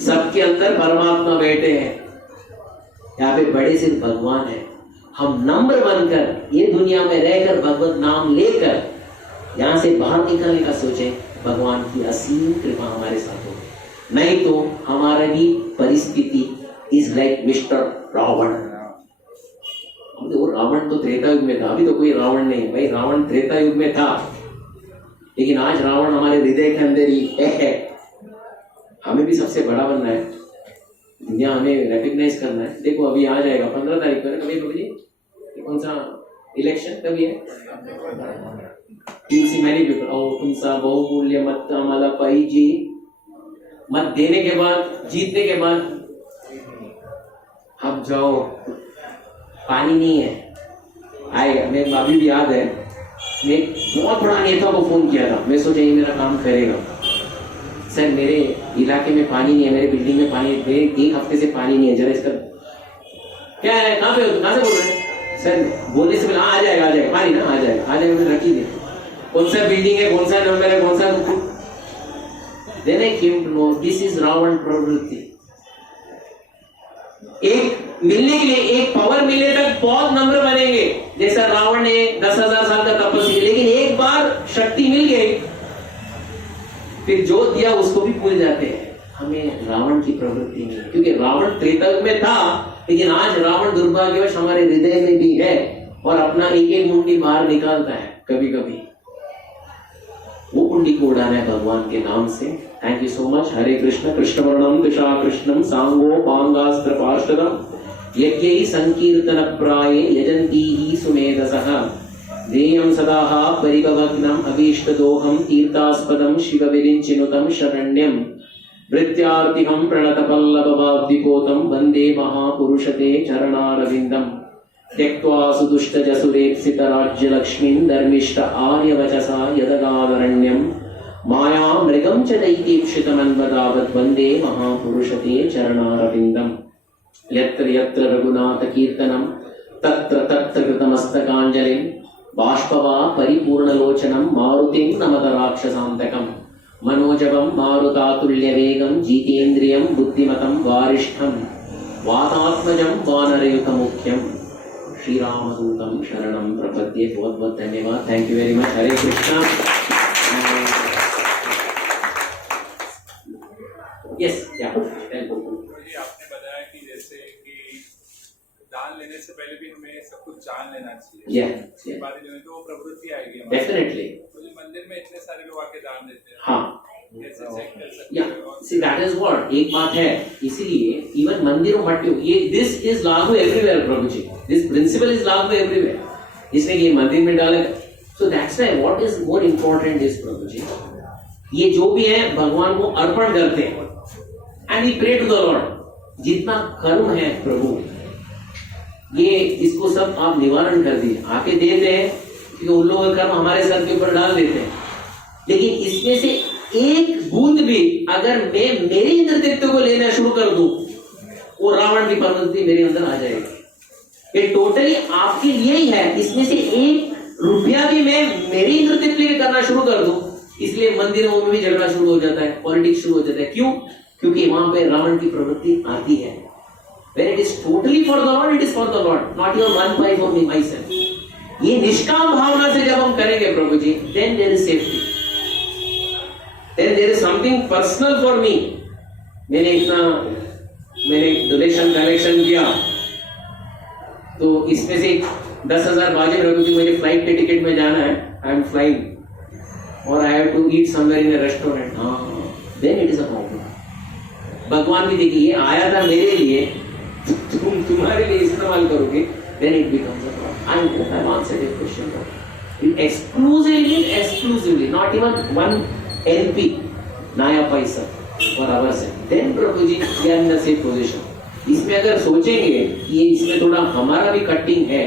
सबके अंदर परमात्मा बैठे हैं, यहाँ पे बड़े सिर्फ भगवान है। हम नम्र बनकर ये दुनिया में रहकर भगवत नाम लेकर यहां से बाहर निकलने का सोचे, भगवान की असीम कृपा हमारे साथ हो। नहीं तो हमारा भी परिस्थिति इज लाइक मिस्टर रावण। वो रावण तो त्रेता युग में था, अभी तो कोई रावण नहीं भाई, रावण त्रेता युग में था, लेकिन आज रावण हमारे हृदय के अंदर ही है। हमें भी सबसे बड़ा बनना है, दुनिया हमें रिकॉग्नाइज करना है। देखो अभी आ जाएगा 15 तारीख को, कभी बाबू जी कौन सा इलेक्शन कभी है? तुमसा बहुमूल्य मत आम्हाला पाहिजे। मत देने के बाद, जीतने के बाद अब जाओ, पानी नहीं है, आएगा। मैं अभी भी याद है, मैं बहुत बड़ा नेता को फोन किया था, मैं सोचा ये मेरा काम करेगा। सर मेरे इलाके में पानी नहीं है, मेरे बिल्डिंग में पानी, मेरे 1 हफ्ते से पानी नहीं है, जरा इसका क्या है, कहाँ पे हो, कहाँ से बोल रहे हैं? सर बोलने से पहले आ जाएगा पानी ना, आ जाएगा मैंने रखी दे। कौन सा बिल्डिंग है, कौन सा नंबर है, कौन सा, then I came to know this is Ravana प्रवृत्ति। एक मिलने के लिए, एक पावर मिलने तक बहुत नम्र बनेंगे, जैसा रावण ने 10,000 साल का तपस्या, लेकिन एक बार शक्ति मिल गई, फिर जो दिया उसको भी भूल जाते हैं। हमें रावण की प्रवृत्ति नहीं है, क्योंकि रावण त्रेता युग में था, लेकिन आज रावण दुर्भाग्यवश हमारे हृदय में भी है और अपना एक मुंडी बाहर निकालता है कभी कभी। वो कुंडी को उड़ाना है भगवान के नाम से। Thank you so much. Hare Krishna. कृष्ण वर्णम दिशा कृष्णम सांगो पांगास्त्र पार्षदम यज्ञै संकीर्तन प्राये यजन्ती ही सुमेधसः देयं सदाः परिभवग्नम् अभीष्टदोहं तीर्थास्पदं शिवविरिञ्चिनुतं शरण्यं वृत्यार्तिहं प्रणतपल्लववाब्धिकोतं वन्दे महापुरुषते चरणारविन्दम्। त्यक्त्वा सुदुष्टजसुरेप्सितराज्यलक्ष्मीं धर्मिष्ठ आर्यवचसा यदगादरण्यं माया मृगं च दैत्येप्सितमन्वदावद् वन्दे महापुरुषते चरणारविन्दम् यत्र यत्र रघुनाथ कीर्तनं तत्र तत्र कृतमस्तकाञ्जलिं बाष्पवा परिपूर्णलोचनं मारुतिं नमत राक्षसान्तकम् मनोजवं मारुतातुल्यवेगं जितेन्द्रियं बुद्धिमतं वारिष्ठं वातात्मजं वानरयुतमुख्यं श्रीरामदूतं शरणं प्रपद्ये। बहुत बहुत धन्यवाद। Thank you very much. Hare Krishna. Yes क्या आपने बताया कि जैसे कि दान लेने से पहले भी हमें सब कुछ जान लेना चाहिए। उसके बाद ही तो वो प्रवृत्ति आएगी। डेफिनेटली। तो मंदिर में इतने सारे लोग आके दान देते हैं। हाँ। कैसे चेक कर सकते हैं? See that is what एक बात है। इसीलिए इवन मंदिरों मट्टियों ये this is लागू everywhere Prabhu ji. This principle is लागू everywhere। इसलिए ये मंदिर में डाले। So that's why what is more important is प्रभु जी ये जो भी है भगवान को अर्पण करते हैं। And we pray to the Lord। जितना कर्म है प्रभु ये इसको सब आप निवारण कर दिए। आके देते हैं कि उन लोगों का कर्म हमारे सर के ऊपर डाल देते हैं। लेकिन इसमें से एक बूंद भी अगर मैं मेरे इंद्रदेवत्व को लेना शुरू कर दूं वो रावण की प्रवृत्ति मेरे अंदर आ जाएगी। ये टोटली आपके लिए ही है। इसमें से एक रुपया भी मैं मेरे इंद्रदेवत्व के लिए करना शुरू कर दूं इसलिए मंदिरों में भी झगड़ा शुरू हो जाता है, पॉलिटिक्स शुरू हो जाता है। क्यों? क्योंकि वहां पे रावण की प्रवृत्ति आती है। When it is totally for the Lord, it is for the Lord, not even one by for me myself। ये निष्काम भावना से जब हम करेंगे प्रभु जी, then there is safety, then there is something personal for me। मैंने डोनेशन कलेक्शन किया तो इसमें से 10,000 बाजे प्रभु जी मुझे फ्लाइट के टिकट में जाना है, आई एम फ्लाइंग और I have to eat somewhere in a restaurant. हाँ, then it is a problem। भगवान भी देखिए ये आया था मेरे लिए, तुम तुम्हारे लिए इस्तेमाल करोगे, then it becomes a problem। I have answered your question। Exclusively, not even one LP, naya paisa for ourselves। Then Prabhu ji we are in the same position। इसमें अगर सोचेंगे कि ये इसमें थोड़ा हमारा भी कटिंग है,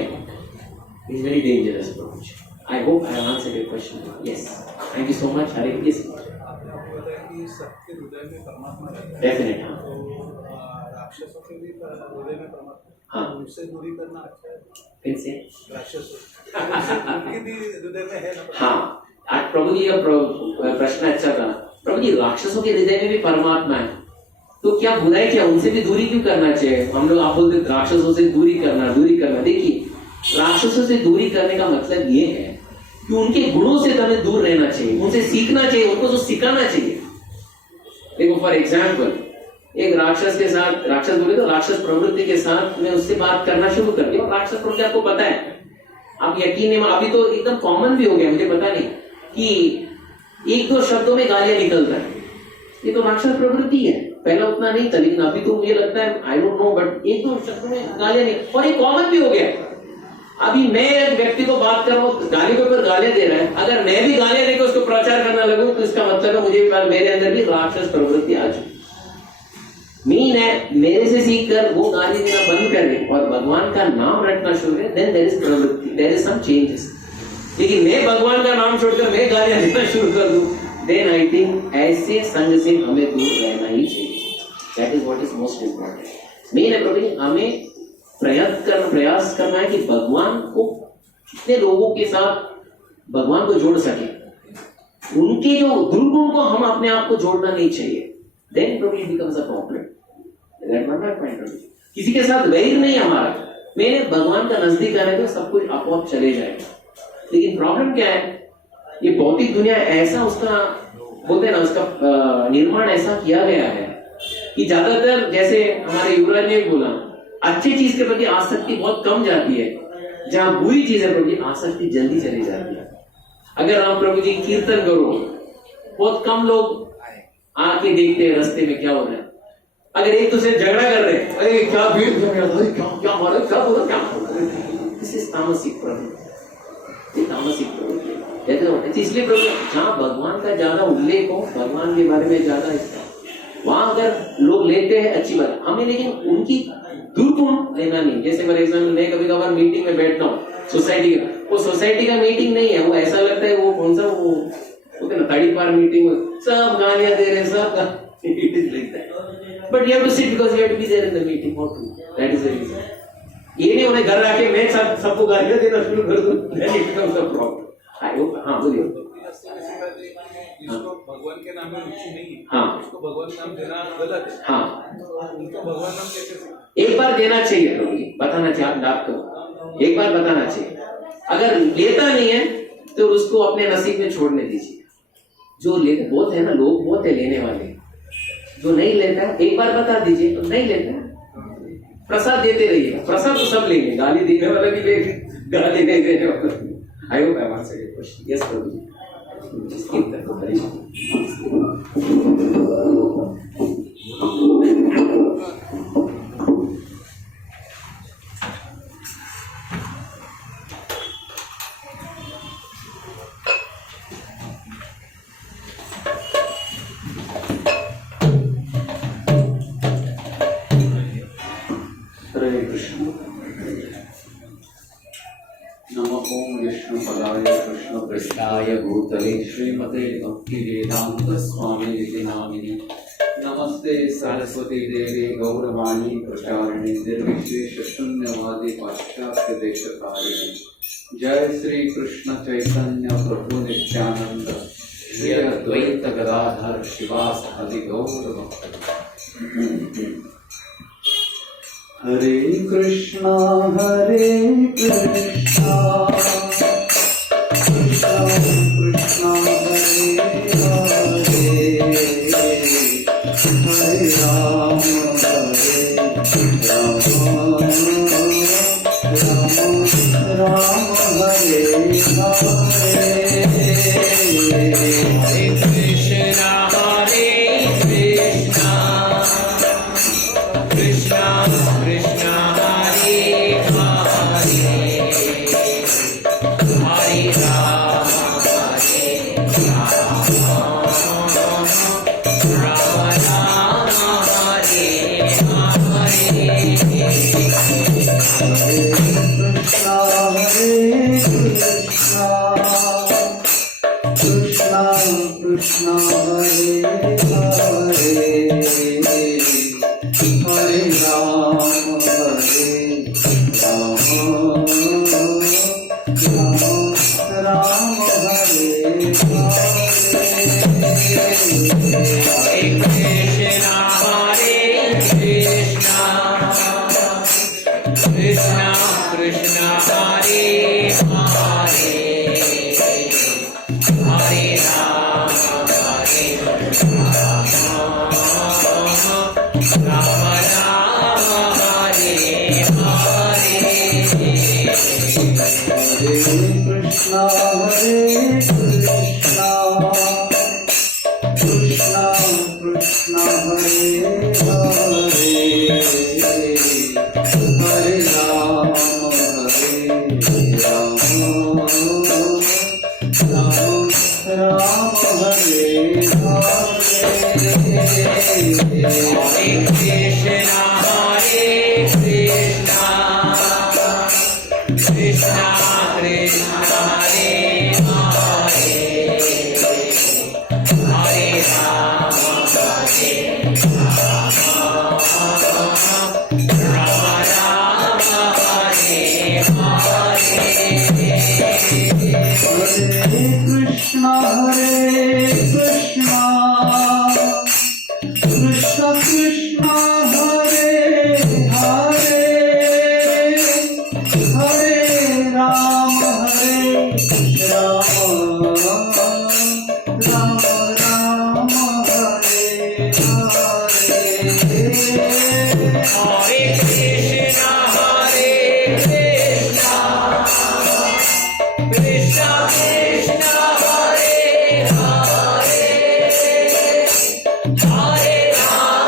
it's very dangerous Prabhu ji. I hope I have answered your question। Yes, thank you so much। हरे कृष्ण। सबके हृदय में परमात्मा रहता है। डेफिनेट। राक्षसों के भी हृदय में परमात्मा। हाँ। उनसे दूरी करना अच्छा है। फिर से राक्षसों उनके भी हृदय में है ना। हाँ, आज प्रभु जी का प्रश्न अच्छा था। प्रभु जी राक्षसों के हृदय में भी परमात्मा है तो क्या बुराई, क्या उनसे भी दूरी क्यों करना चाहिए? हम लोग आप बोलते राक्षसों से दूरी करना। देखिए राक्षसों से दूरी करने का मतलब ये है कि उनके गुणों से हमें दूर रहना चाहिए, उनसे सीखना चाहिए, उनको जो सिखाना चाहिए। देखो फॉर एग्जाम्पल एक राक्षस के साथ, राक्षस बोले तो राक्षस प्रवृत्ति के साथ मैं उससे बात करना शुरू कर दिया। राक्षस प्रवृत्ति आपको पता है, आप यकीन नहीं, अभी तो एकदम कॉमन भी हो गया, मुझे पता नहीं कि 1-2 शब्दों में गालियां निकलता है। ये तो राक्षस प्रवृत्ति है। पहला उतना नहीं था लेकिन अभी तो मुझे लगता है, आई डोंट नो, बट 1-2 शब्दों में गालियां निकल और ये कॉमन भी हो गया। अभी मैं एक व्यक्ति को बात कर रहा हूँ, गाली के ऊपर गालियां दे रहा है, अगर मैं भी गालियां देकर उसको प्रचार करना लगूं तो इसका मतलब है मुझे मेरे अंदर भी राक्षस प्रवृत्ति आ चुकी। मीन है मेरे से सीखकर वो गाली देना बंद कर दे और भगवान का नाम रटना शुरू करे, देन देयर इज प्रवृत्ति, देयर इज सम चेंजेस। लेकिन मैं भगवान का नाम छोड़कर मैं गालियां देना शुरू कर दूं, देन आई थिंक ऐसे संग से हमें दूर रहना ही चाहिए। That is what is most important. Main है प्रभु हमें प्रयास करना है कि भगवान को कितने लोगों के साथ भगवान को जोड़ सके, उनके जो दुर्गुण को हम अपने आप को जोड़ना नहीं चाहिए। Then problem becomes a problem. किसी के साथ वैर नहीं हमारा, मैंने भगवान का नजदीक आने तो सब कुछ आपको चले जाएगा। लेकिन प्रॉब्लम क्या है, ये भौतिक दुनिया ऐसा उसका बोलते हैं ना, उसका निर्माण ऐसा किया गया है कि ज्यादातर जैसे हमारे युवराज ने बोला, अच्छी चीज के प्रति आसक्ति बहुत कम जाती है, जहां बुरी चीज है प्रभु जी आसक्ति जल्दी चली जाती है। अगर आप प्रभु जी कीर्तन करो, बहुत कम लोग आके देखते हैं रास्ते में क्या हो रहा है। अगर एक दूसरे झगड़ा कर रहे हैं, अरे क्या भीड़, क्या हो रहा है, क्या बोला, क्या दिस इज तामसिक प्रवृत्ति, तामसिक प्रवृत्ति। इसलिए प्रभु जहाँ भगवान का ज्यादा उल्लेख हो, भगवान के बारे में ज्यादा इसका, वहां अगर लोग लेते हैं अच्छी बात हमें, लेकिन उनकी दूर कौन लेना नहीं। जैसे फॉर एग्जाम्पल मैं कभी कभार मीटिंग में बैठता हूँ सोसाइटी का, वो सोसाइटी का मीटिंग नहीं है, वो ऐसा लगता है वो कौन सा वो होता है ना तड़ी पार मीटिंग में सब गालियां दे रहे सब it is like that, but you have to sit because you have to be there in the meeting. What to? That is the reason. ये नहीं उन्हें घर आके मैं सबको गालियां देना शुरू कर दूं, then it becomes a problem. I hope हाँ बोलिए। जिसको भगवान के नाम में रुचि नहीं है, हाँ उसको भगवान नाम देना गलत है। हाँ उनको भगवान नाम कैसे? एक बार देना चाहिए, तो बताना चाहिए आपको, एक बार बताना चाहिए। अगर लेता नहीं है तो उसको अपने नसीब में छोड़ने दीजिए। जो ले बहुत है ना, लोग बहुत है लेने वाले, जो नहीं लेता है एक बार बता दीजिए तो नहीं लेता है। प्रसाद देते रहिए, प्रसाद तो सब लेंगे, गाली देने वाला भी लेंगे, गाली नहीं देने वाला। I hope I answered your question. Yes प्रभु जी, इसकी तरफ भूतले श्रीमते भक्तिवेदांत स्वामी नामिनी। नमस्ते सरस्वती देवी गौरवाणी प्रचारिणी निर्विशेष शून्यवादी पाश्चात्य देशकारिणी। जय श्री कृष्ण चैतन्य प्रभु नित्यानंद श्री अद्वैत गदाधर शिवासादि गौर भक्त। हरे कृष्णा कृष्णा कृष्णा हरे हरे, हरे राम राम राम हरे हरे। हरे कृष्णा कृष्णा कृष्णा हरे हरे, हरे राम कृष्णा हरे हरे, हरे राम राम हरे कृष्णा कृष्णा हरे हरे, हरे राम कृष्णा हरे कृष्णा कृष्णा कृष्णा हरे हरे, हरे राम राम हरे हरे। कृष्णा कृष्णा कृष्णा हरे हरे, हरे राम राम हरे हरे। हरे कृष्णा कृष्णा कृष्णा हरे हरे, हरे राम राम राम हरे हरे। हरे कृष्णा कृष्णा कृष्णा हरे हरे, हरे राम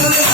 Hare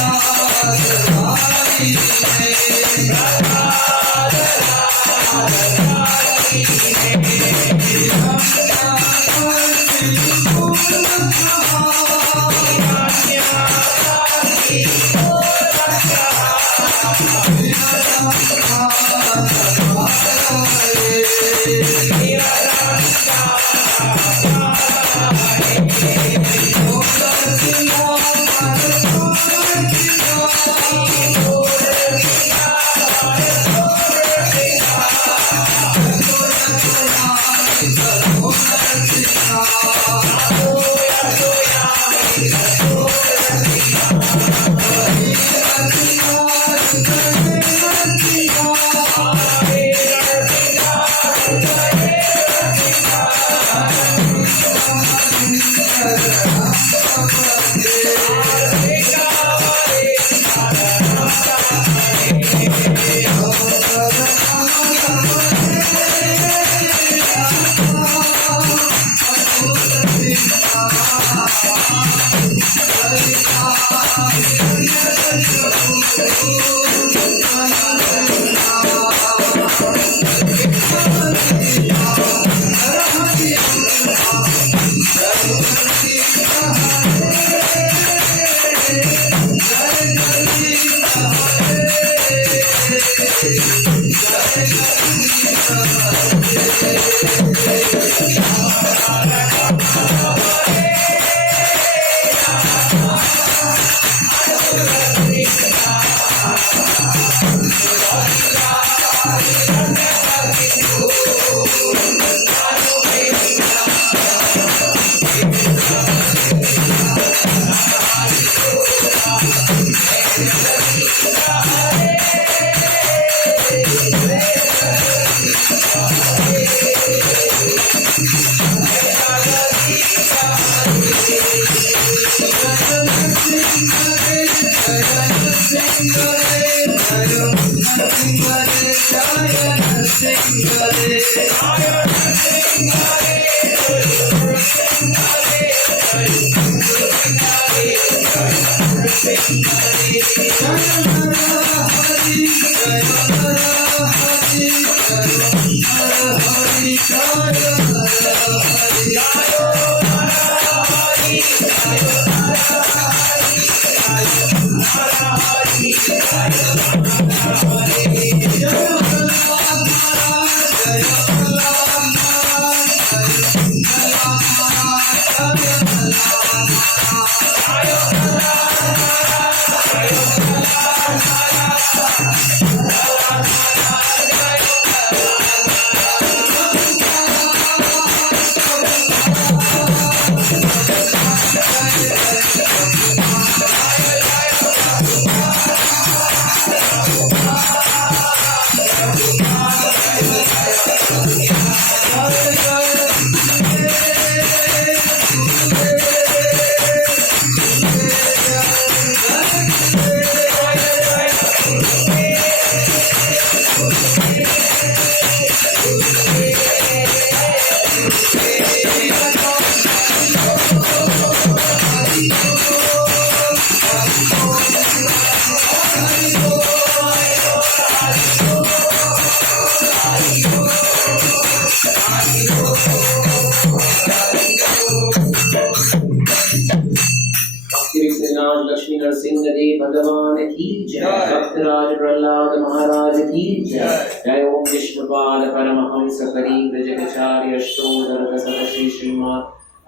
लक्ष्मी नरसिंह देव भगवान की जय। भक्तराज प्रहलाद महाराज की जय। जय ओम विष्णुपाद परमहंस परिव्रजकाचार्य अष्टोत्तर शत Shri Srimad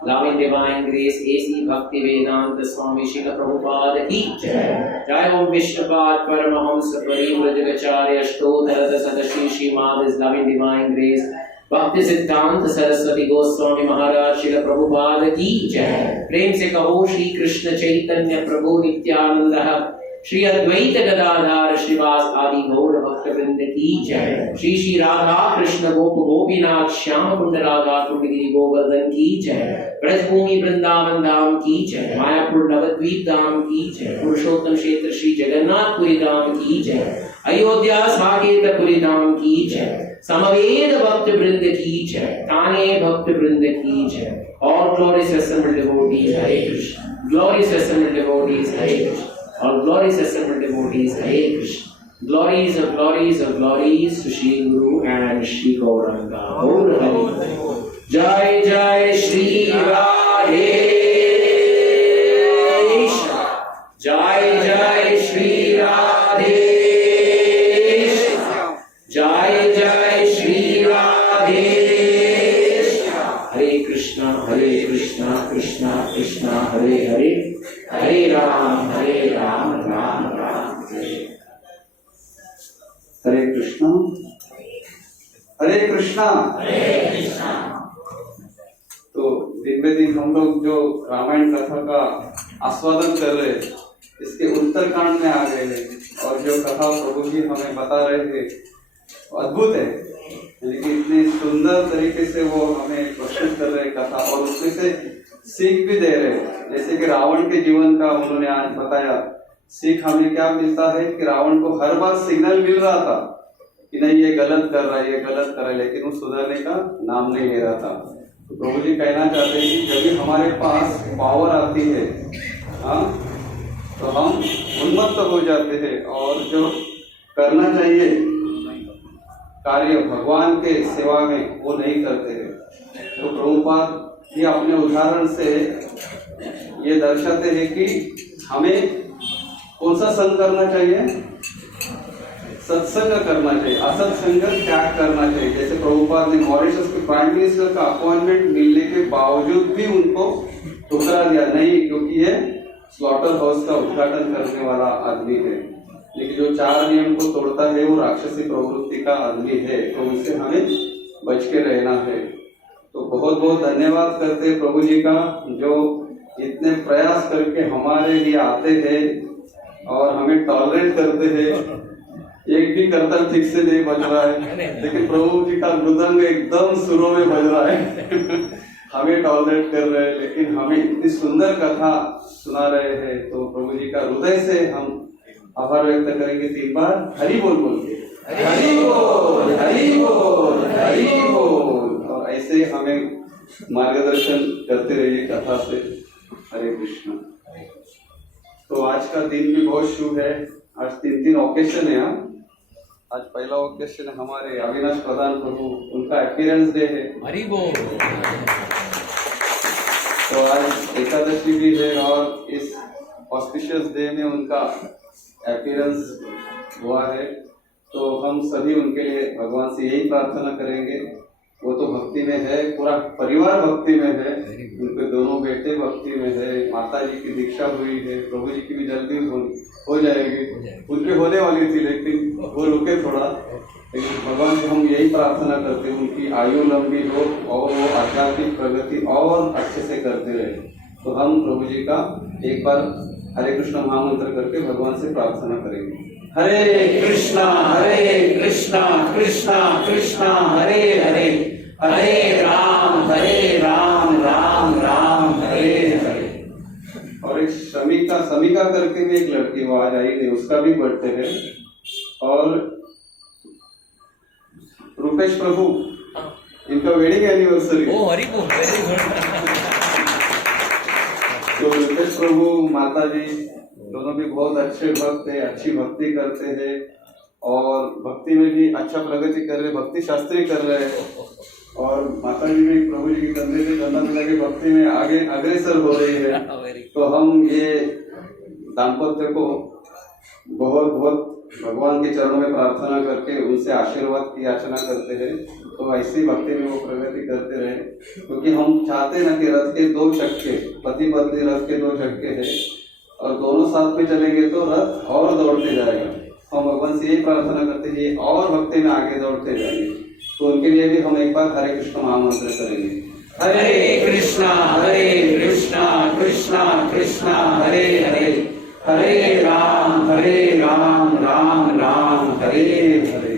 loving divine grace A C Bhakti Vedanta स्वामी श्रील प्रभुपाद की जय। जय ओम विष्णुपाद परमहंस परिव्रजकाचार्य अष्टोत्तर शत Shri Srimad loving divine grace Bhakti Siddhanta Saraswati Goswami महाराज श्रील प्रभुपाद की जय। प्रेम से कहो श्री कृष्ण चैतन्य प्रभु नित्यानंद श्री अद्वैत गदाधर श्रीवास आदि गौर भक्त वृंद की जय। श्री श्री राधा कृष्ण गोप गोपीनाथ श्याम कुंड राधा कुंड गिरि गोवर्धन की जय। ब्रजभूमि वृंदावन धाम की जय। मायापुर नवद्वीप धाम की जय। पुरुषोत्तम क्षेत्र श्री जगन्नाथपुरी धाम की जय। अयोध्या साकेतपुरी धाम की जय। समवेद भक्त वृंद की जय। ताने भक्त वृंद की जय। All glorious assembled devotees, Hare Krishna. Glorious assembled devotees, Hare Krishna. All glorious assembled devotees, Hare Krishna. Glories of glories of glories to Shri Guru and Shri Gauranga. Gaur Hari. Jai Jai Shri Radhe. Jai Jai Shri Radhe. Jai Jai Shri Radhe. Hare Krishna, Krishna Krishna, Hare Hare, Hare Ram, Ram Ram, हरे कृष्णा हरे कृष्णा। तो दिन पे दिन हम लोग जो रामायण कथा का आस्वादन कर रहे, इसके उत्तरकांड में आ गए हैं और जो कथा प्रभु जी हमें बता रहे थे अद्भुत है। लेकिन इतने सुंदर तरीके से वो हमें प्रस्तुत कर रहे कथा और उसमें से सीख भी दे रहे। जैसे कि रावण के जीवन का उन्होंने आज बताया। सीख हमें क्या मिलता है कि रावण को हर बार सिग्नल मिल रहा था कि नहीं ये गलत कर रहा है, ये गलत कर रहा है, लेकिन वो सुधरने का नाम नहीं ले रहा था। तो प्रभु जी कहना चाहते हैं कि जब भी हमारे पास पावर आती है, हाँ, तो हम उन्मत्त हो जाते हैं और जो करना चाहिए कार्य भगवान के सेवा में वो नहीं करते हैं। तो प्रभुपाद ये अपने उदाहरण से ये दर्शाते हैं कि हमें कौन सा संग करना चाहिए, सत्संग करना चाहिए, असत्संग त्याग करना चाहिए। जैसे प्रभुपाद ने मॉरिशस के प्राइम मिनिस्टर का अपॉइंटमेंट मिलने के बावजूद भी उनको ठुकरा दिया, नहीं क्योंकि ये स्लॉटर हाउस का उद्घाटन करने वाला आदमी है, लेकिन जो 4 नियम को तोड़ता है वो राक्षसी प्रवृत्ति का आदमी है, तो उससे हमें बच के रहना है। तो बहुत बहुत धन्यवाद करते हैं प्रभु जी का, जो इतने प्रयास करके हमारे लिए आते हैं और हमें टॉलरेट करते हैं। एक भी करतल ठीक से नहीं बज रहा है, लेकिन प्रभु जी का मृदंग एकदम सुरों में बज रहा है। हमें टॉलरेट कर रहे हैं, लेकिन हमें इतनी सुंदर कथा सुना रहे हैं। तो प्रभु जी का हृदय से हम आभार व्यक्त करेंगे 3 बार हरि बोल बोल के, हरि बोल हरि बोल हरि बोल। और ऐसे हमें मार्गदर्शन करते रहिए कथा से। हरे कृष्ण। तो आज का दिन भी बहुत शुभ है। आज 3 ओकेशन है। आज पहला ओकेशन हमारे अविनाश प्रधान प्रभु, उनका अपीयरेंस डे है। हरि बोल। तो आज एकादशी भी है और इस ऑस्पिशियस डे में उनका अपीयरेंस हुआ है। तो हम सभी उनके लिए भगवान से यही प्रार्थना करेंगे। वो तो भक्ति में है, पूरा परिवार भक्ति में है, उनके दोनों बेटे भक्ति में है, माता जी की दीक्षा हुई है, प्रभु जी की भी जल्दी हो जाएगी, उनके होने वाली थी लेकिन वो रुके थोड़ा। लेकिन भगवान से हम यही प्रार्थना करते हैं उनकी आयु लंबी हो और वो आध्यात्मिक प्रगति और अच्छे से करते रहे। तो हम प्रभु जी का एक बार हरे कृष्ण महामंत्र करके भगवान से प्रार्थना करेंगे। हरे कृष्णा कृष्णा कृष्णा हरे हरे, हरे राम राम राम हरे हरे। और एक समिका करके भी एक लड़की वो आज आई थी, उसका भी बर्थडे है। और रूपेश प्रभु, इनका वेडिंग एनिवर्सरी। ओ हरि बोल, वेरी गुड। तो रूपेश प्रभु माता जी दोनों भी बहुत अच्छे भक्त है, अच्छी भक्ति करते हैं और भक्ति में भी अच्छा प्रगति कर रहे, भक्ति शास्त्री कर रहे हैं। और माता जी भी प्रभु जी की कंधे से कंधा मिला के भक्ति में आगे अग्रसर हो रही है। तो हम ये दाम्पत्य को बहुत बहुत भगवान के चरणों में प्रार्थना करके उनसे आशीर्वाद की याचना करते हैं। तो ऐसी भक्ति में वो प्रगति करते रहे, क्योंकि हम चाहते ना कि रथ के 2 चक्के, पति पत्नी रथ के 2 चक्के हैं और दोनों साथ में चलेंगे तो रथ और दौड़ते जाएगा। हम भगवान से यही प्रार्थना करते हैं और भक्ति में आगे दौड़ते जाएंगे। तो उनके लिए भी हम एक बार हरे कृष्ण महामंत्र करेंगे। हरे कृष्णा कृष्णा कृष्णा हरे हरे, हरे राम राम राम हरे हरे।